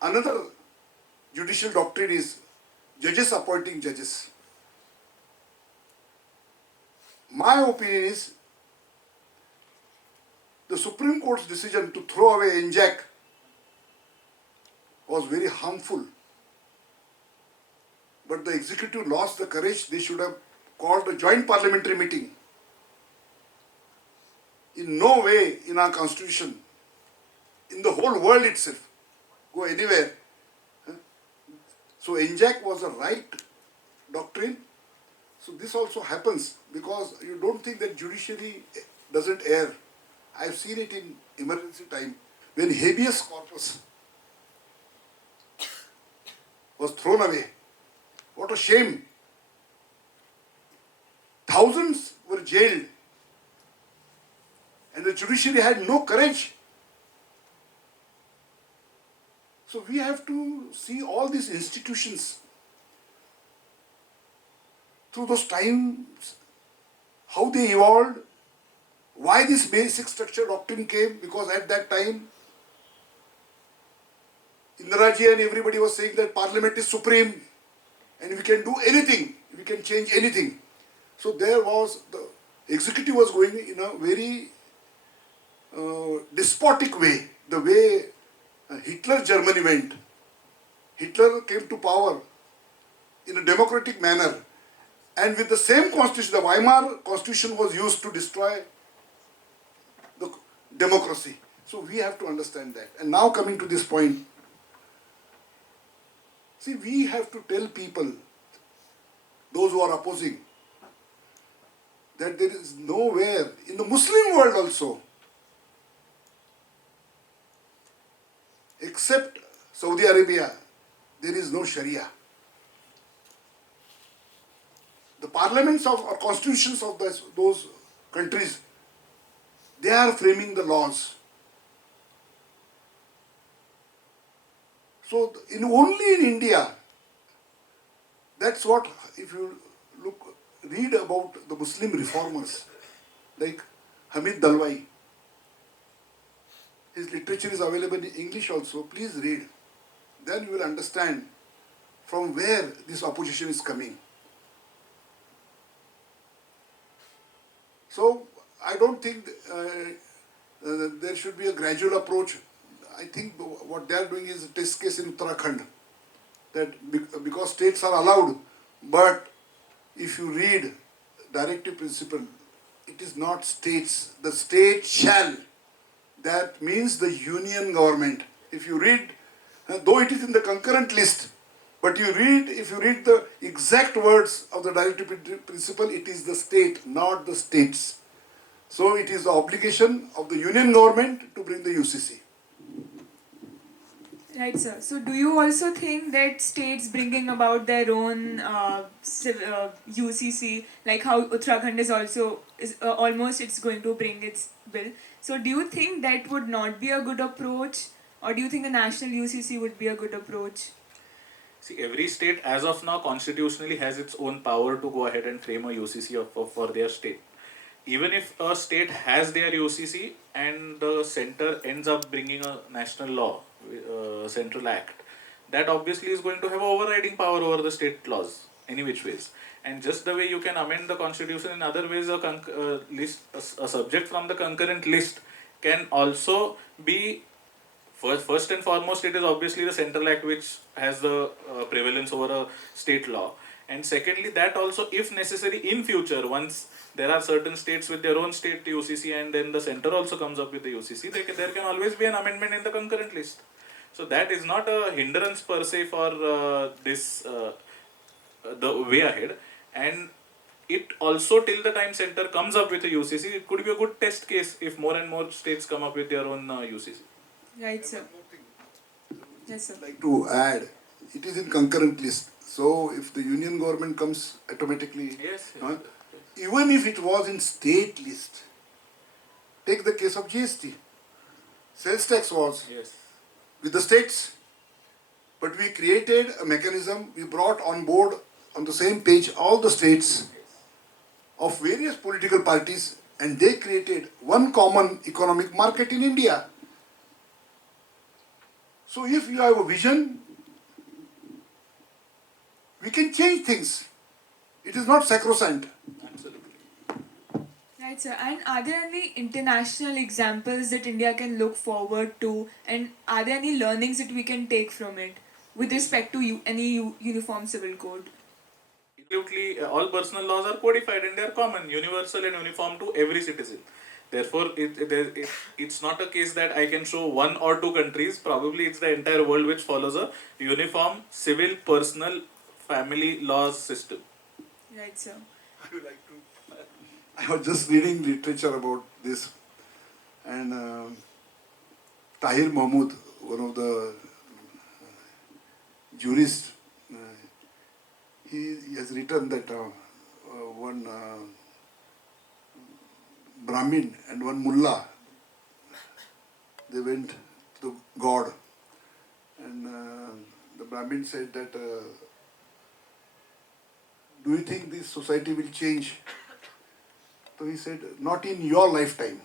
Another judicial doctrine is judges appointing judges. My opinion is the Supreme Court's decision to throw away NJAC was very harmful. But the executive lost the courage. They should have called a joint parliamentary meeting in no way in our constitution, in the whole world itself, go anywhere. So NJAC was a right doctrine. So this also happens because you don't think that judiciary doesn't err. I've seen it in emergency time when habeas corpus was thrown away. What a shame. Thousands were jailed and the judiciary had no courage. So we have to see all these institutions through those times, how they evolved, why this basic structure doctrine came, because at that time, Indiraji and everybody was saying that Parliament is supreme and we can do anything, we can change anything. So there was, the executive was going in a very despotic way, the way Hitler Germany went. Hitler came to power in a democratic manner, and with the same constitution, the Weimar constitution was used to destroy the democracy. So we have to understand that. And now coming to this point, see, we have to tell people, those who are opposing, that there is nowhere in the Muslim world also, except Saudi Arabia, there is no Sharia. The parliaments of or constitutions of those countries, they are framing the laws. So only in India, that's what, if you read about the Muslim reformers, like Hamid Dalwai, his literature is available in English also, please read. Then you will understand from where this opposition is coming. So I don't think there should be a gradual approach. I think what they are doing is a test case in Uttarakhand, that because states are allowed, but if you read directive principle, it is not states, the state shall. That means the union government. If you read, though it is in the concurrent list, but if you read the exact words of the directive principle, it is the state, not the states. So it is the obligation of the union government to bring the UCC. Right, sir. So, do you also think that states bringing about their own UCC, like how Uttarakhand is almost it's going to bring its bill? So, do you think that would not be a good approach, or do you think the national UCC would be a good approach? See, every state as of now constitutionally has its own power to go ahead and frame a UCC for their state. Even if a state has their UCC and the center ends up bringing a national law, central act, that obviously is going to have overriding power over the state laws, any which ways. And just the way you can amend the constitution in other ways, a subject from the concurrent list can also be, first and foremost, it is obviously the central act which has the prevalence over a state law. And secondly, that also, if necessary in future, once there are certain states with their own state UCC and then the center also comes up with the UCC, there can always be an amendment in the concurrent list. So that is not a hindrance per se for the way ahead. And it also, till the time center comes up with a UCC, it could be a good test case if more and more states come up with their own UCC. Right, sir. Yes, sir. I'd like to add, it is in concurrent list. So if the union government comes automatically, Yes. even if it was in state list, take the case of GST. Sales tax was with the states, but we created a mechanism, we brought on board on the same page all the states of various political parties, and they created one common economic market in India. So if you have a vision, we can change things. It is not sacrosanct. Absolutely. Right, sir. And are there any international examples that India can look forward to, and are there any learnings that we can take from it with respect to any uniform civil code? Absolutely, all personal laws are codified and they are common, universal and uniform to every citizen. Therefore, it's not a case that I can show one or two countries. Probably it's the entire world which follows a uniform civil, personal, family laws system. Right, sir. I would like to. I was just reading literature about this, and Tahir Mahmood, one of the jurists, he has written that one Brahmin and one mullah, they went to the God, and the Brahmin said that, do you think this society will change? So he said, not in your lifetime,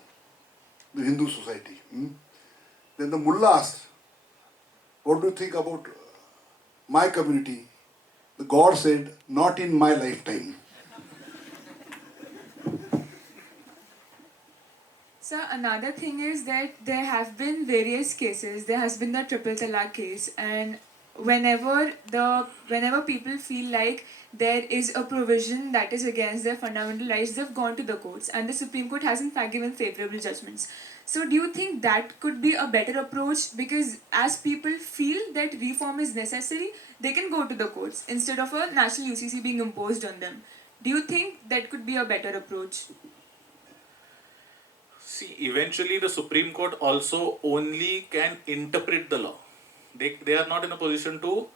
the Hindu society. Then the mullah asked, what do you think about my community? The God said, not in my lifetime. So another thing is that there have been various cases. There has been the triple talaq case, and whenever people feel like there is a provision that is against their fundamental rights, they've gone to the courts, and the Supreme Court has in fact given favorable judgments. So do you think that could be a better approach? Because as people feel that reform is necessary, they can go to the courts instead of a national UCC being imposed on them. Do you think that could be a better approach? See, eventually the Supreme Court also only can interpret the law. They are not in a position to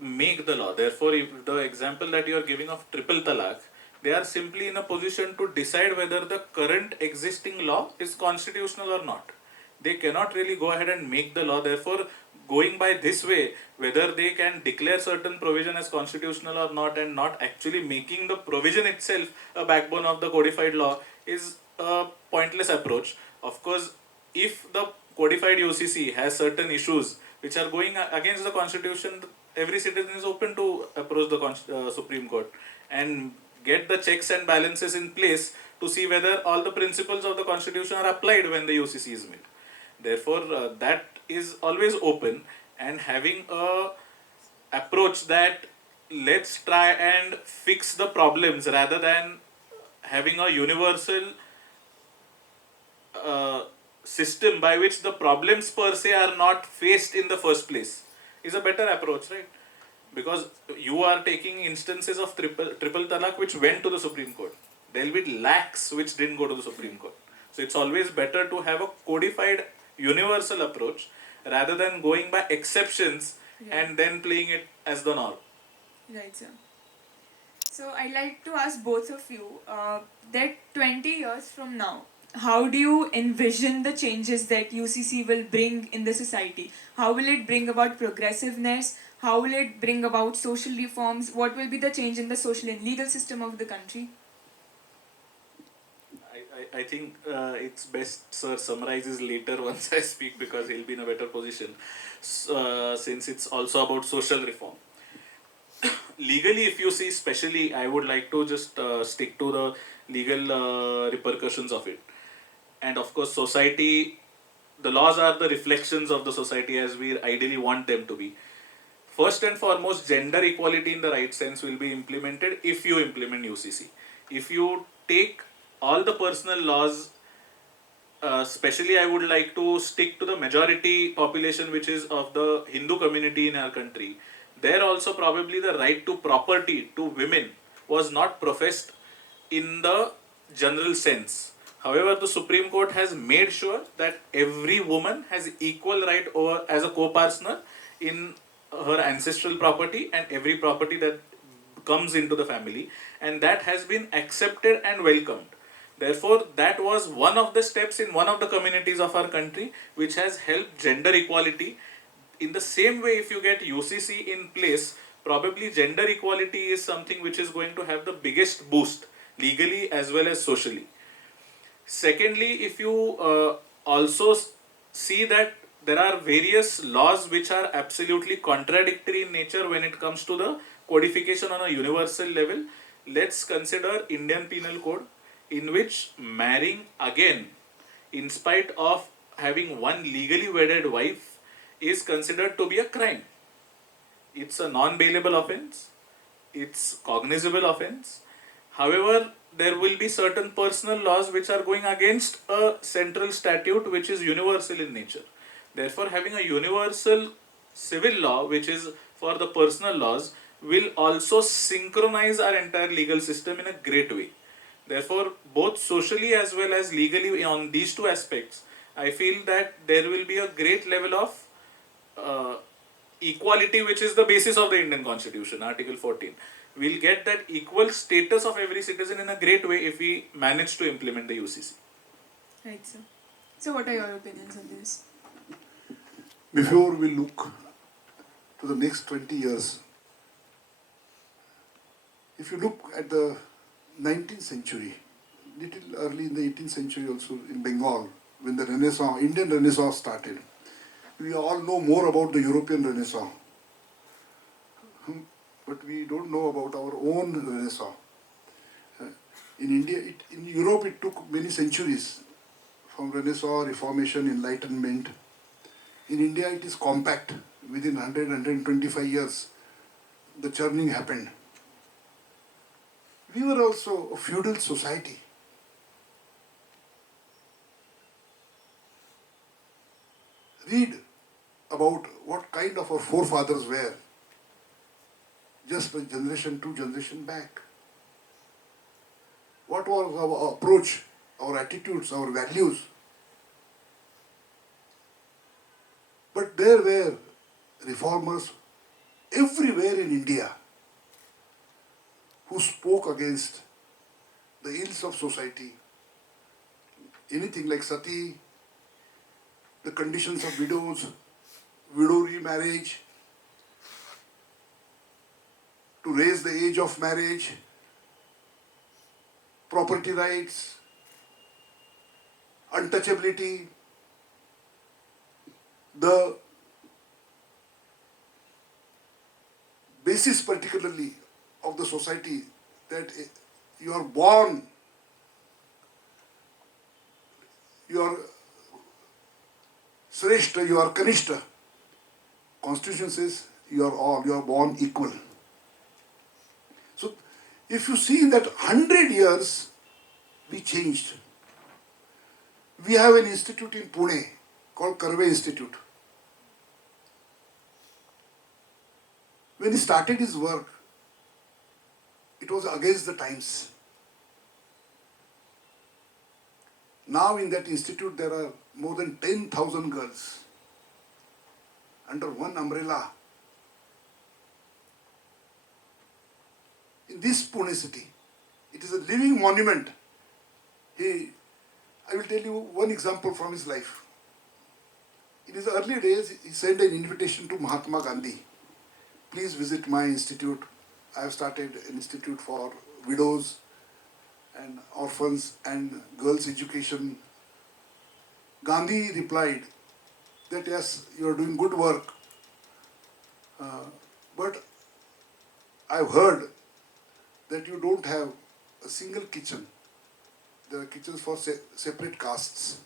make the law. Therefore, if the example that you are giving of triple talaq, they are simply in a position to decide whether the current existing law is constitutional or not. They cannot really go ahead and make the law. Therefore, going by this way, whether they can declare certain provision as constitutional or not, and not actually making the provision itself a backbone of the codified law, is a pointless approach. Of course, if the codified UCC has certain issues which are going against the constitution, every citizen is open to approach the Supreme Court and get the checks and balances in place to see whether all the principles of the constitution are applied when the UCC is made. Therefore, that is always open, and having a approach that let's try and fix the problems rather than having a universal system by which the problems per se are not faced in the first place is a better approach, right? Because you are taking instances of triple talaq which went to the Supreme Court. There will be lakhs which didn't go to the Supreme Court. So it's always better to have a codified universal approach rather than going by exceptions and then playing it as the norm. Right, sir. So I'd like to ask both of you that 20 years from now, how do you envision the changes that UCC will bring in the society? How will it bring about progressiveness? How will it bring about social reforms? What will be the change in the social and legal system of the country? I think it's best Sir summarizes later once I speak, because he'll be in a better position, since it's also about social reform. Legally, if you see, especially, I would like to just stick to the legal repercussions of it. And of course, society, the laws are the reflections of the society as we ideally want them to be. First and foremost, gender equality in the right sense will be implemented if you implement UCC. If you take all the personal laws, especially I would like to stick to the majority population which is of the Hindu community in our country. There also probably the right to property to women was not professed in the general sense. However, the Supreme Court has made sure that every woman has equal right over as a co-partner in her ancestral property and every property that comes into the family, and that has been accepted and welcomed. Therefore, that was one of the steps in one of the communities of our country which has helped gender equality. In the same way, if you get UCC in place, probably gender equality is something which is going to have the biggest boost legally as well as socially. Secondly, if you also see that there are various laws which are absolutely contradictory in nature when it comes to the codification on a universal level. Let's consider Indian Penal Code, in which marrying again, in spite of having one legally wedded wife, is considered to be a crime. It's a non-bailable offence. It's cognizable offence. However, there will be certain personal laws which are going against a central statute which is universal in nature. Therefore, having a universal civil law which is for the personal laws will also synchronize our entire legal system in a great way. Therefore, both socially as well as legally on these two aspects, I feel that there will be a great level of equality, which is the basis of the Indian Constitution, Article 14. We'll get that equal status of every citizen in a great way if we manage to implement the UCC. Right, sir. So, what are your opinions on this? Before we look to the next 20 years, if you look at the 19th century, little early in the 18th century also in Bengal, when the Renaissance, Indian Renaissance started, we all know more about the European Renaissance. But we don't know about our own Renaissance. In India, in Europe it took many centuries, from Renaissance, Reformation, Enlightenment. In India it is compact, within 125 years, the churning happened. We were also a feudal society. Read about what kind of our forefathers were, just a generation, two generation back. What was our approach, our attitudes, our values? But there were reformers everywhere in India who spoke against the ills of society. Anything like sati, the conditions of widows, widow remarriage, to raise the age of marriage, property rights, untouchability, the basis particularly of the society that you are born, you are Shrestha, you are Kanishta. Constitution says you are born equal. So if you see that 100 years we changed. We have an institute in Pune called Karve Institute. When he started his work, it was against the times. Now in that institute there are more than 10,000 girls under one umbrella. In this Pune city, it is a living monument. I will tell you one example from his life. In his early days, he sent an invitation to Mahatma Gandhi. Please visit my institute. I have started an institute for widows and orphans and girls' education. Gandhi replied that yes, you are doing good work, but I have heard that you don't have a single kitchen. There are kitchens for separate castes.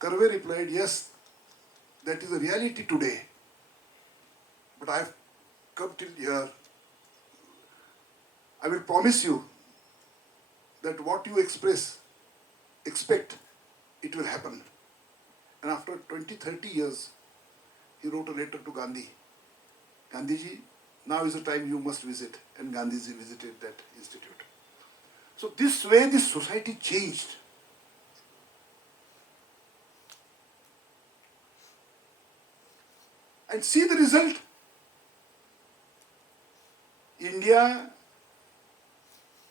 Karve replied, yes, that is a reality today, but I have come till here. I will promise you that what you expect, it will happen. And after 20-30 years, he wrote a letter to Gandhi. Gandhiji, now is the time you must visit. And Gandhiji visited that institute. So this way this society changed. And see the result. India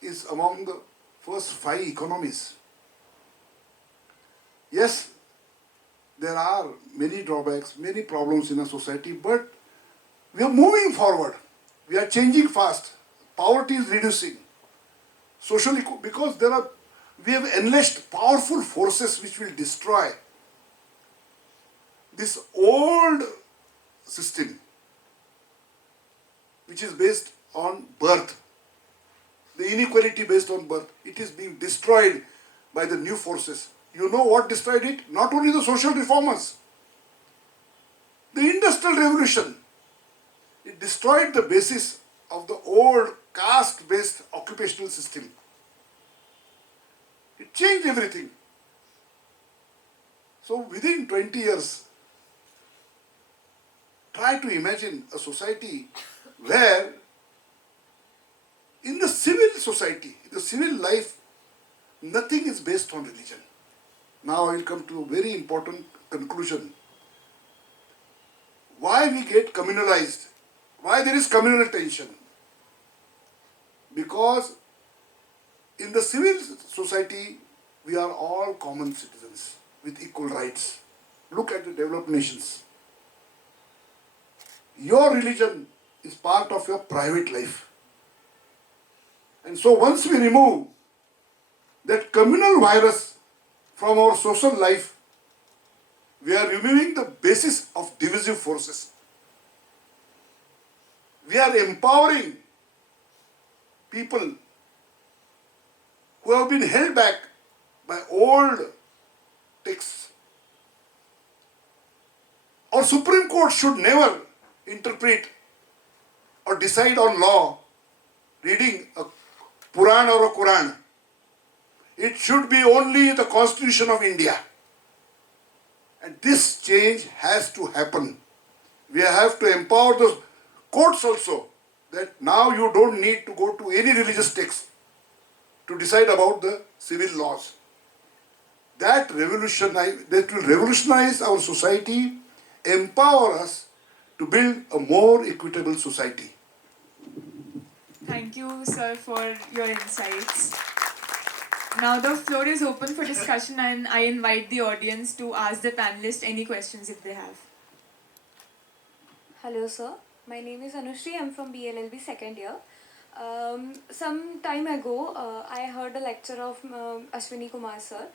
is among the first 5 economies. Yes, there are many drawbacks, many problems in our society, but we are moving forward. We are changing fast. Poverty is reducing. Because we have unleashed powerful forces which will destroy this old system, which is based on birth. The inequality based on birth, it is being destroyed by the new forces. You know what destroyed it? Not only the social reformers, the industrial revolution. It destroyed the basis of the old caste-based occupational system. It changed everything. So within 20 years, try to imagine a society where in the civil society, the civil life, nothing is based on religion. Now I will come to a very important conclusion. Why we get communalized? Why there is communal tension? Because in the civil society, we are all common citizens with equal rights. Look at the developed nations. Your religion is part of your private life. And so once we remove that communal virus from our social life, we are removing the basis of divisive forces. We are empowering people who have been held back by old texts. Our Supreme Court should never interpret or decide on law reading a Puran or a Quran. It should be only the Constitution of India. And this change has to happen. We have to empower the courts also, that now you don't need to go to any religious text to decide about the civil laws. That will revolutionize our society, empower us to build a more equitable society. Thank you, sir, for your insights. Now the floor is open for discussion, and I invite the audience to ask the panelists any questions if they have. Hello, sir. My name is Shri. I'm from BLLB second year. Some time ago, I heard a lecture of Ashwini Kumar sir,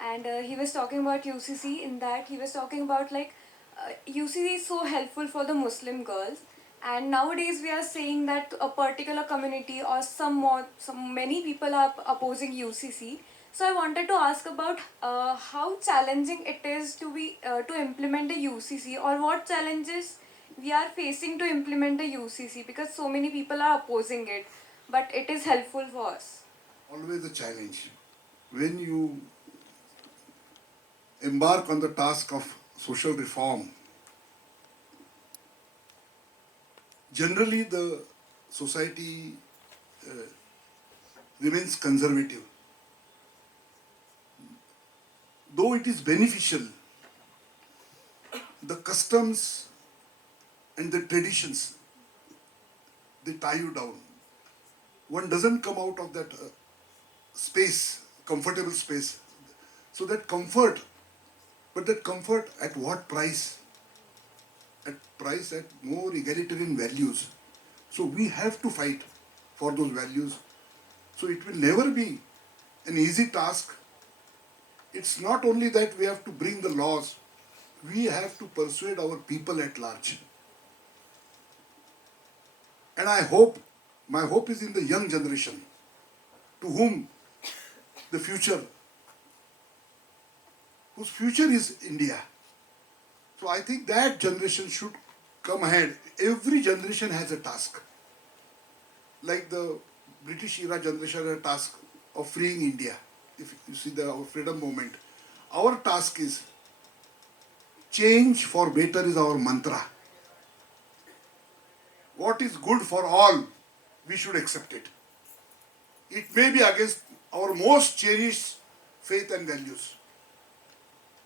and he was talking about UCC. In that, he was talking about UCC is so helpful for the Muslim girls, and nowadays we are saying that a particular community or many people are opposing UCC. So I wanted to ask about how challenging it is to implement the UCC, or what challenges we are facing to implement the UCC, because so many people are opposing it, but it is helpful for us. Always a challenge. When you embark on the task of social reform, generally the society remains conservative. Though it is beneficial, the customs and the traditions, they tie you down. One doesn't come out of that space, comfortable space. So that comfort, but that comfort at what price? At more egalitarian values. So we have to fight for those values. So it will never be an easy task. It's not only that we have to bring the laws, we have to persuade our people at large. And my hope is in the young generation, to whom whose future is India. So I think that generation should come ahead. Every generation has a task. Like the British era generation had a task of freeing India. If you see our freedom movement, our task is change for better is our mantra. What is good for all, we should accept it. It may be against our most cherished faith and values.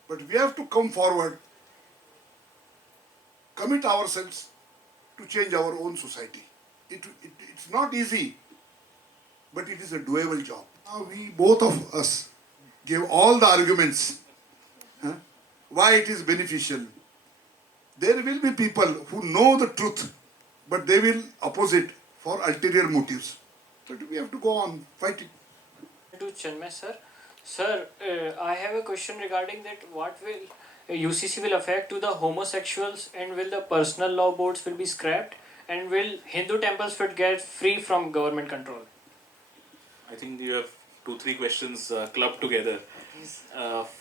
But we have to come forward, commit ourselves to change our own society. It's not easy, but it is a doable job. Now both of us, gave all the arguments why it is beneficial. There will be people who know the truth, but they will oppose it for ulterior motives. So we have to go on fighting. To Chinmay sir. Sir, I have a question regarding that. What will UCC will affect to the homosexuals, and will the personal law boards will be scrapped, and will Hindu temples will get free from government control? I think you have 2-3 questions clubbed together.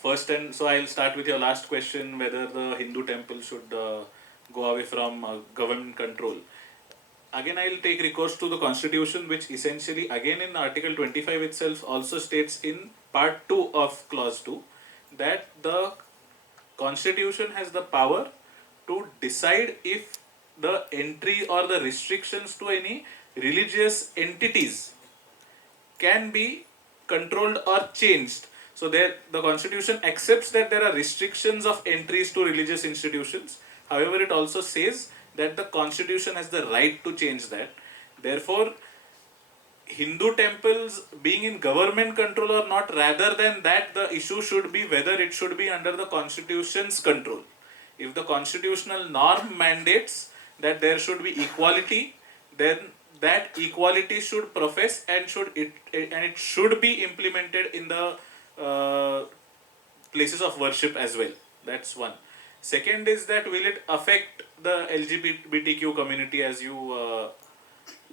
First, and so I'll start with your last question, whether the Hindu temple should go away from government control. again I'll take recourse to the constitution, which essentially again in article 25 itself also states in part 2 of clause 2 that the constitution has the power to decide if the entry or the restrictions to any religious entities can be controlled or changed. So there, the constitution accepts that there are restrictions of entries to religious institutions. However, it also says that the constitution has the right to change that. Therefore, Hindu temples being in government control or not, rather than that, the issue should be whether it should be under the constitution's control. If the constitutional norm mandates that there should be equality, then that equality should profess and it should be implemented in the places of worship as well. That's one. Second is that will it affect the LGBTQ community, as you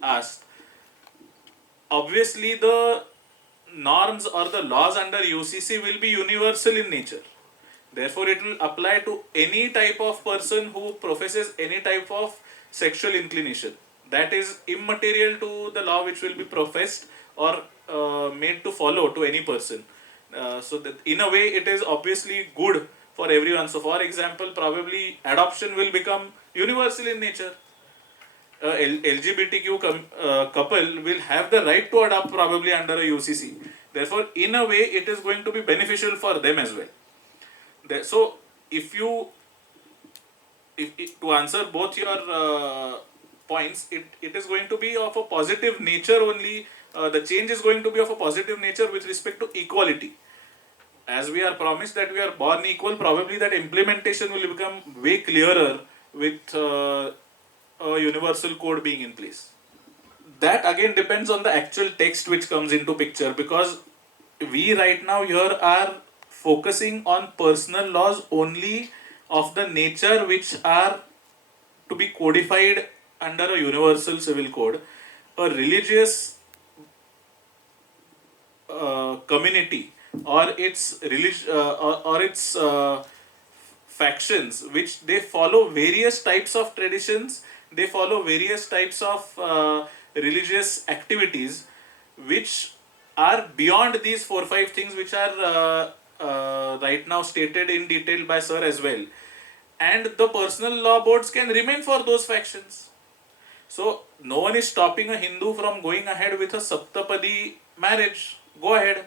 asked. Obviously, the norms or the laws under UCC will be universal in nature. Therefore, it will apply to any type of person who professes any type of sexual inclination. That is immaterial to the law which will be professed or made to follow to any person. So that in a way it is obviously good for everyone. So for example, probably adoption will become universal in nature. LGBTQ couple will have the right to adopt probably under a UCC. Therefore, in a way, it is going to be beneficial for them as well. So, if to answer both your points, it is going to be of a positive nature only. The change is going to be of a positive nature with respect to equality. As we are promised that we are born equal, probably that implementation will become way clearer with a universal code being in place. That again depends on the actual text which comes into picture, because we right now here are focusing on personal laws only of the nature which are to be codified under a universal civil code. A religious community or its factions which they follow various types of traditions, they follow various types of religious activities which are beyond these 4 or 5 things which are right now stated in detail by sir as well, and the personal law boards can remain for those factions. So no one is stopping a Hindu from going ahead with a Saptapadi marriage. Go ahead.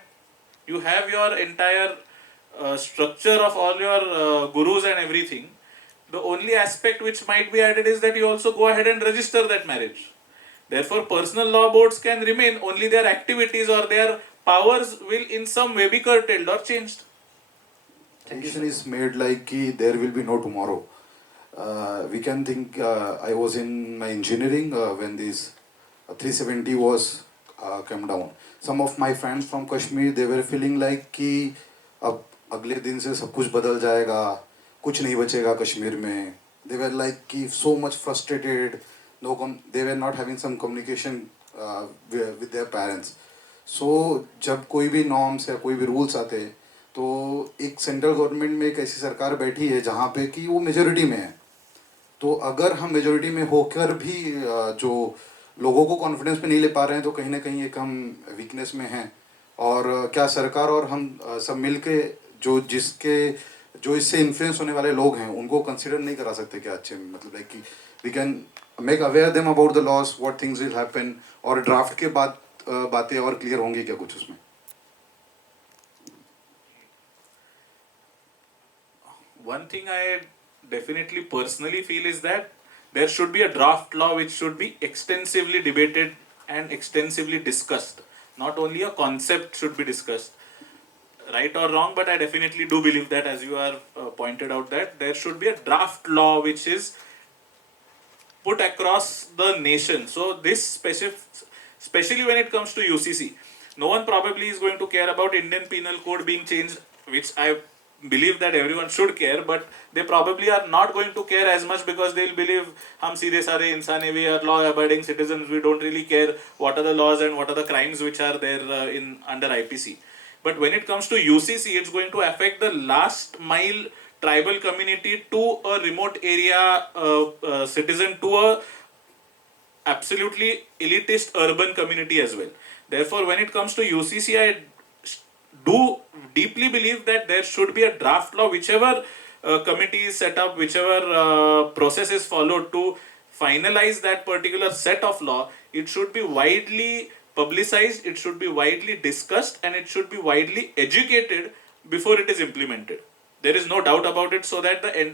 You have your entire structure of all your gurus and everything. The only aspect which might be added is that you also go ahead and register that marriage. Therefore, personal law boards can remain, only their activities or their powers will in some way be curtailed or changed. Condition is made like ki there will be no tomorrow. We can think, I was in my engineering when this 370 was came down. Some of my friends from Kashmir, they were feeling like कि अब अगले दिन से सब कुछ बदल जाएगा, कुछ नहीं बचेगा कश्मीर में. They were like कि so much frustrated. They were not having some communication with their parents. So जब कोई भी norms या कोई भी rules आते, तो एक सेंट्रल गवर्नमेंट में एक ऐसी सरकार बैठी है जहाँ पे कि वो मेजोरिटी में है. तो अगर हम मेजोरिटी में होकर भी जो लोगों को कॉन्फिडेंस पे नहीं ले पा रहे हैं, तो कहीं ना कहीं एक हम वीकनेस में हैं. और क्या सरकार और हम सब मिलके जो इससे इन्फ्लुएंस होने वाले लोग हैं उनको कंसिडर नहीं करा सकते क्या? अच्छे मतलब लाइक कि we can make aware them about the loss, what things will happen, और ड्राफ्ट के बाद बातें और क्लियर होंगी क्या कुछ उसमें? One thing I definitely personally feel is that there should be a draft law which should be extensively debated and extensively discussed. Not only a concept should be discussed, right or wrong, but I definitely do believe that, as you are pointed out, that there should be a draft law which is put across the nation. So this especially when it comes to UCC, no one probably is going to care about Indian Penal Code being changed, which I believe that everyone should care, but they probably are not going to care as much because they'll believe hum seedhe sare insaan hai, we are law abiding citizens, we don't really care what are the laws and what are the crimes which are there in under IPC. But when it comes to UCC, it's going to affect the last mile tribal community to a remote area citizen to a absolutely elitist urban community as well. Therefore, when it comes to UCC, I do deeply believe that there should be a draft law, whichever committee is set up, whichever process is followed to finalize that particular set of law. It should be widely publicized, it should be widely discussed, and it should be widely educated before it is implemented. There is no doubt about it, so that the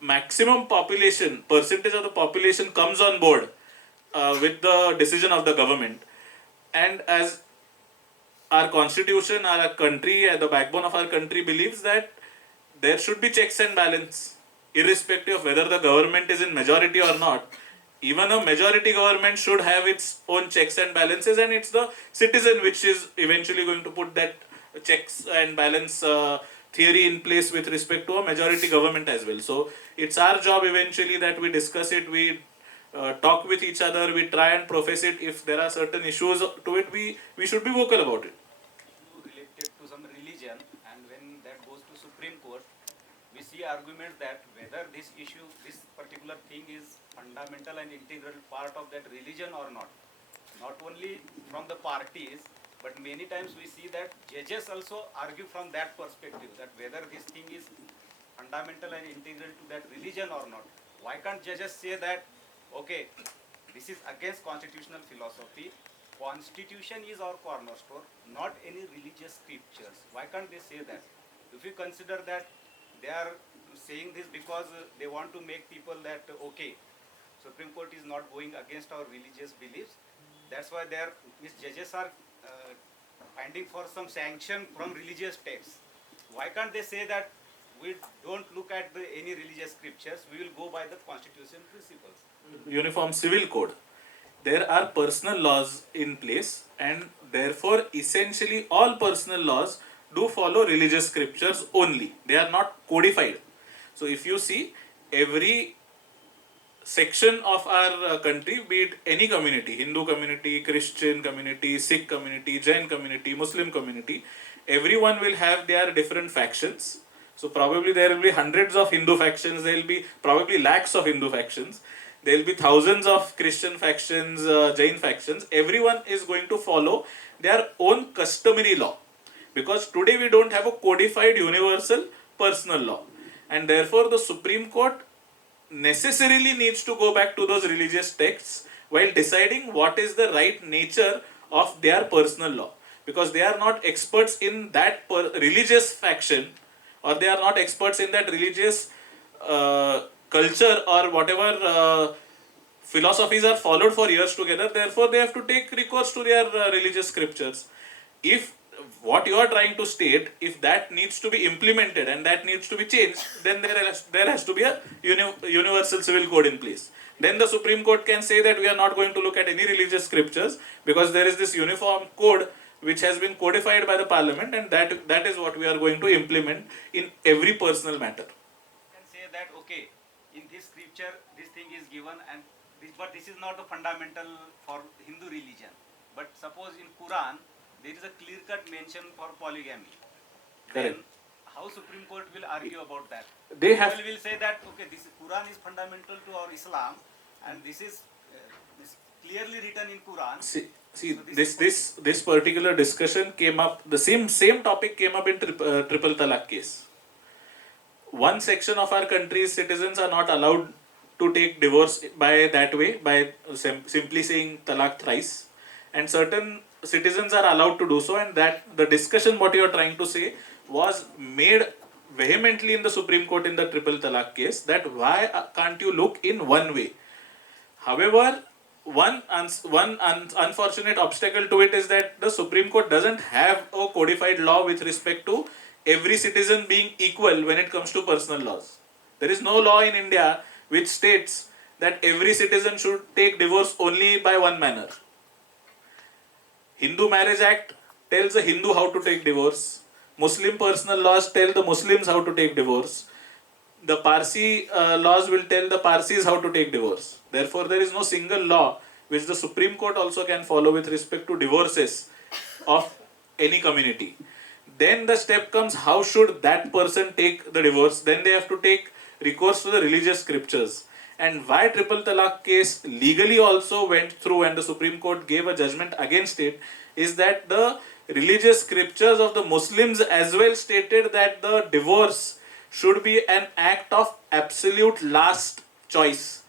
maximum population, percentage of the population comes on board with the decision of the government. And as our constitution, our country, the backbone of our country believes that there should be checks and balance, irrespective of whether the government is in majority or not. Even a majority government should have its own checks and balances, and it's the citizen which is eventually going to put that checks and balance theory in place with respect to a majority government as well. So it's our job eventually that we discuss it, we talk with each other, we try and profess it. If there are certain issues to it, we should be vocal about it. Related to some religion, and when that goes to Supreme Court, we see arguments that whether this issue, this particular thing is fundamental and integral part of that religion or not. Not only from the parties, but many times we see that judges also argue from that perspective, that whether this thing is fundamental and integral to that religion or not. Why can't judges say that, okay, this is against constitutional philosophy, constitution is our cornerstone, not any religious scriptures. Why can't they say that? If you consider that they are saying this because they want to make people that, okay, Supreme Court is not going against our religious beliefs, that's why these judges are finding for some sanction from religious texts. Why can't they say that we don't look at any religious scriptures, we will go by the constitution principles? Uniform Civil Code. There are personal laws in place, and therefore essentially all personal laws do follow religious scriptures only. They are not codified. So if you see, every section of our country, be it any community, Hindu community, Christian community, Sikh community, Jain community, Muslim community, everyone will have their different factions. So probably there will be hundreds of Hindu factions, there will be probably lakhs of Hindu factions, there will be thousands of Christian factions, Jain factions. Everyone is going to follow their own customary law, because today we don't have a codified universal personal law, and therefore the Supreme Court necessarily needs to go back to those religious texts while deciding what is the right nature of their personal law, because they are not experts in that religious faction, or they are not experts in that religious culture or whatever philosophies are followed for years together. Therefore they have to take recourse to their religious scriptures. If what you are trying to state, if that needs to be implemented and that needs to be changed, then there has to be a universal civil code in place. Then the Supreme Court can say that we are not going to look at any religious scriptures, because there is this uniform code which has been codified by the Parliament, and that is what we are going to implement in every personal matter. You can say that, okay, in this scripture this thing is given, and but this is not the fundamental for Hindu religion. But suppose in Quran there is a clear-cut mention for polygamy. Correct. Then how Supreme Court will argue about that? People will say that, okay, this Quran is fundamental to our Islam, and this is clearly written in Quran. See, this particular discussion came up, the same topic came up in triple talaq case. One section of our country's citizens are not allowed to take divorce by that way, by simply saying talaq thrice, and certain citizens are allowed to do so, and that the discussion what you are trying to say was made vehemently in the Supreme Court in the triple talaq case, that why can't you look in one way. However, one unfortunate obstacle to it is that the Supreme Court doesn't have a codified law with respect to every citizen being equal when it comes to personal laws. There is no law in India which states that every citizen should take divorce only by one manner. Hindu Marriage Act tells a Hindu how to take divorce. Muslim personal laws tell the Muslims how to take divorce. The Parsi laws will tell the Parsis how to take divorce. Therefore, there is no single law which the Supreme Court also can follow with respect to divorces of any community. Then the step comes, how should that person take the divorce? Then they have to take recourse to the religious scriptures. and why triple talaq case legally also went through and the Supreme Court gave a judgment against it is that the religious scriptures of the Muslims as well stated that the divorce should be an act of absolute last choice.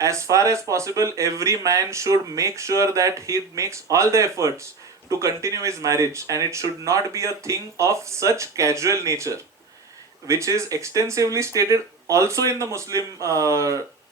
As far as possible, every man should make sure that he makes all the efforts to continue his marriage, and it should not be a thing of such casual nature, which is extensively stated also in the Muslim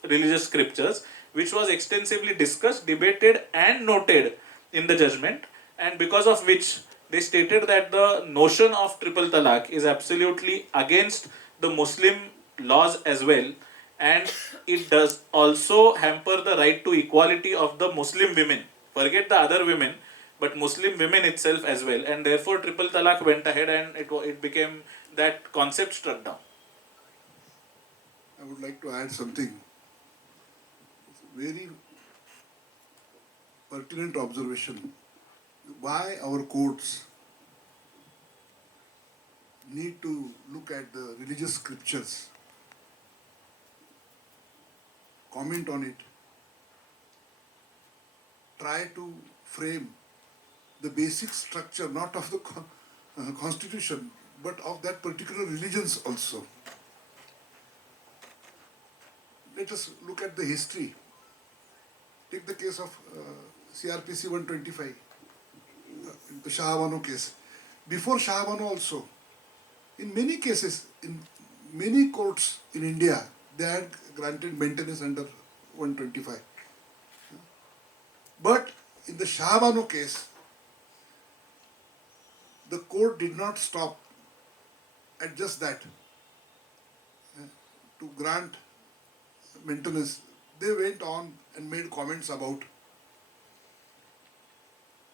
religious scriptures, which was extensively discussed, debated and noted in the judgment, and because of which they stated that the notion of triple talaq is absolutely against the Muslim laws as well, and it does also hamper the right to equality of the Muslim women. Forget the other women, but Muslim women itself as well, and therefore triple talaq went ahead and it became that concept struck down. I would like to add something. Very pertinent observation. Why our courts need to look at the religious scriptures, comment on it, try to frame the basic structure, not of the constitution, but of that particular religions also. Let us look at the history. Take the case of CRPC 125, the Shah Bano case. Before Shah Bano also, in many cases, in many courts in India, they had granted maintenance under 125. But in the Shah Bano case, the court did not stop at just that to grant maintenance. They went on and made comments about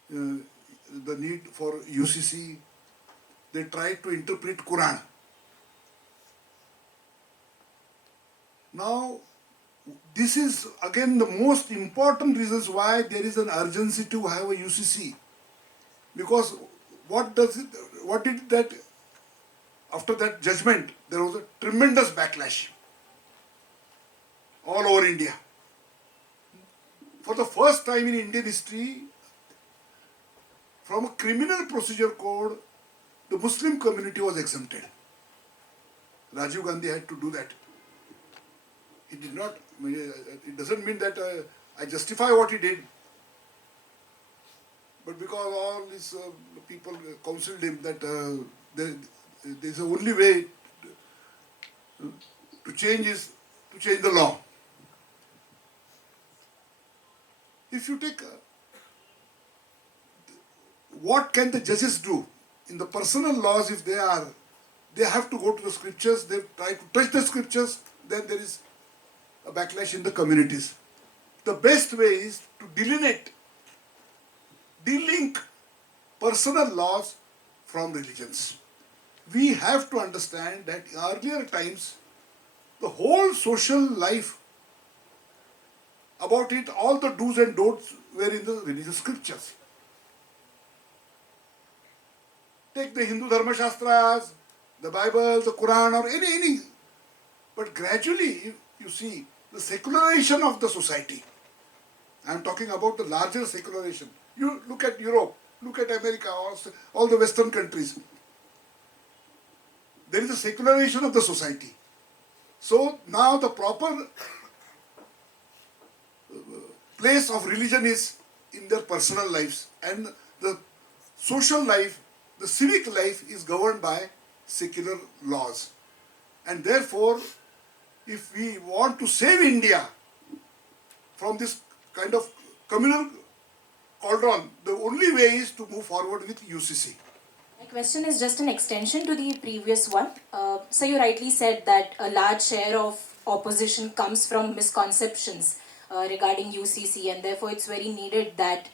the need for UCC. They tried to interpret Quran. Now, this is again the most important reasons why there is an urgency to have a UCC. Because what did that, after that judgment, there was a tremendous backlash all over India. For the first time in Indian history, from a criminal procedure code, the Muslim community was exempted. Rajiv Gandhi had to do that. He did not, it doesn't mean that I justify what he did. But because all these people counseled him that there is the only way to change is to change the law. If you take, what can the judges do? In the personal laws, if they have to go to the scriptures, they try to touch the scriptures, then there is a backlash in the communities. The best way is to delineate, delink personal laws from religions. We have to understand that in earlier times, the whole social life, about it, all the do's and don'ts were in the religious scriptures. Take the Hindu Dharma Shastras, the Bible, the Quran, or any. But gradually, you see, the secularization of the society. I am talking about the larger secularization. You look at Europe, look at America, all the Western countries. There is a secularization of the society. So now the proper place of religion is in their personal lives, and the social life, the civic life is governed by secular laws. And therefore, if we want to save India from this kind of communal cauldron, the only way is to move forward with UCC. My question is just an extension to the previous one. So you rightly said that a large share of opposition comes from misconceptions regarding UCC, and therefore it's very needed that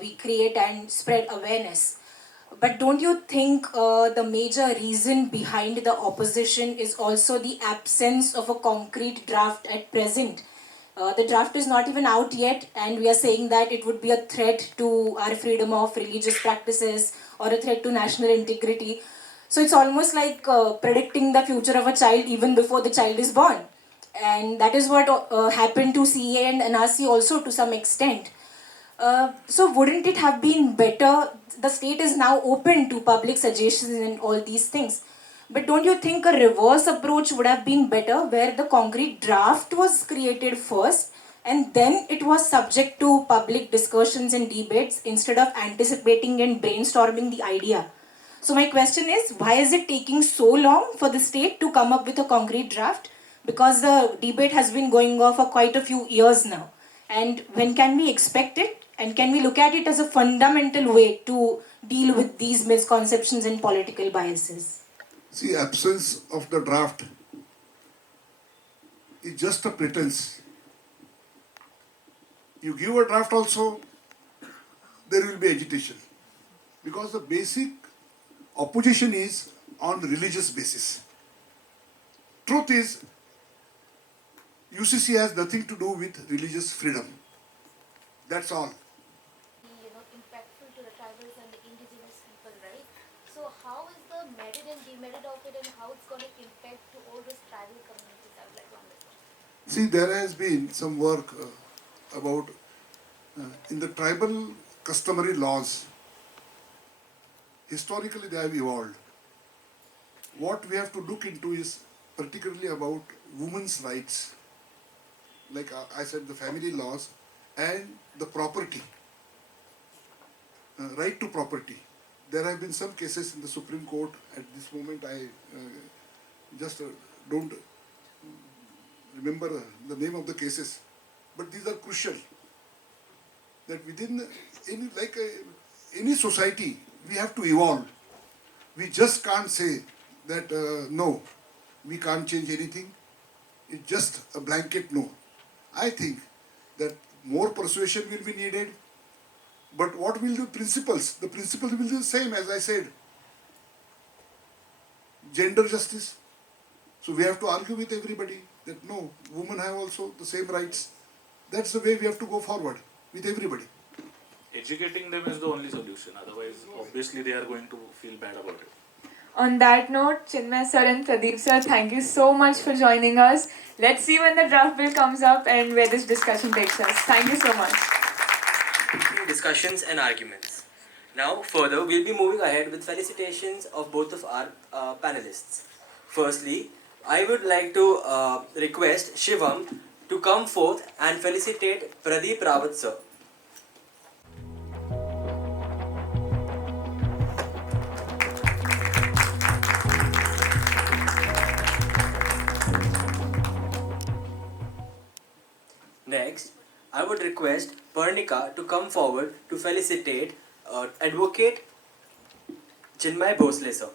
we create and spread awareness. But don't you think the major reason behind the opposition is also the absence of a concrete draft at present? The draft is not even out yet, and we are saying that it would be a threat to our freedom of religious practices or a threat to national integrity. So it's almost like predicting the future of a child even before the child is born. and that is what happened to CA and NRC also to some extent. So wouldn't it have been better? The state is now open to public suggestions and all these things. But don't you think a reverse approach would have been better, where the concrete draft was created first and then it was subject to public discussions and debates instead of anticipating and brainstorming the idea? So my question is, why is it taking so long for the state to come up with a concrete draft? Because the debate has been going on for quite a few years now. And when can we expect it? And can we look at it as a fundamental way to deal with these misconceptions and political biases? See, absence of the draft is just a pretense. You give a draft also, there will be agitation. Because the basic opposition is on religious basis. Truth is, UCC has nothing to do with religious freedom. That's all. Impactful to the tribals and the indigenous people, right? So how is the merit and demerit of it, and how it's going to impact to all those tribal communities? I would like to understand. See, there has been some work about in the tribal customary laws. Historically, they have evolved. What we have to look into is particularly about women's rights. Like I said, the family laws and the property, right to property. There have been some cases in the Supreme Court. At this moment, I just don't remember the name of the cases, but these are crucial. That within any society, we have to evolve. We just can't say that no, we can't change anything. It's just a blanket no. I think that more persuasion will be needed. But what will the principles? The principles will be the same, as I said. Gender justice. So we have to argue with everybody that no, women have also the same rights. That's the way we have to go forward with everybody. Educating them is the only solution. Otherwise, obviously, they are going to feel bad about it. On that note, Chinmay sir and Pradeep sir, thank you so much for joining us. Let's see when the draft bill comes up and where this discussion takes us. Thank you so much. Discussions and arguments. Now, further, we'll be moving ahead with felicitations of both of our panelists. Firstly, I would like to request Shivam to come forth and felicitate Pradeep Rawat sir. Next, I would request Parnika to come forward to felicitate Advocate Chinmay Bhosale sir.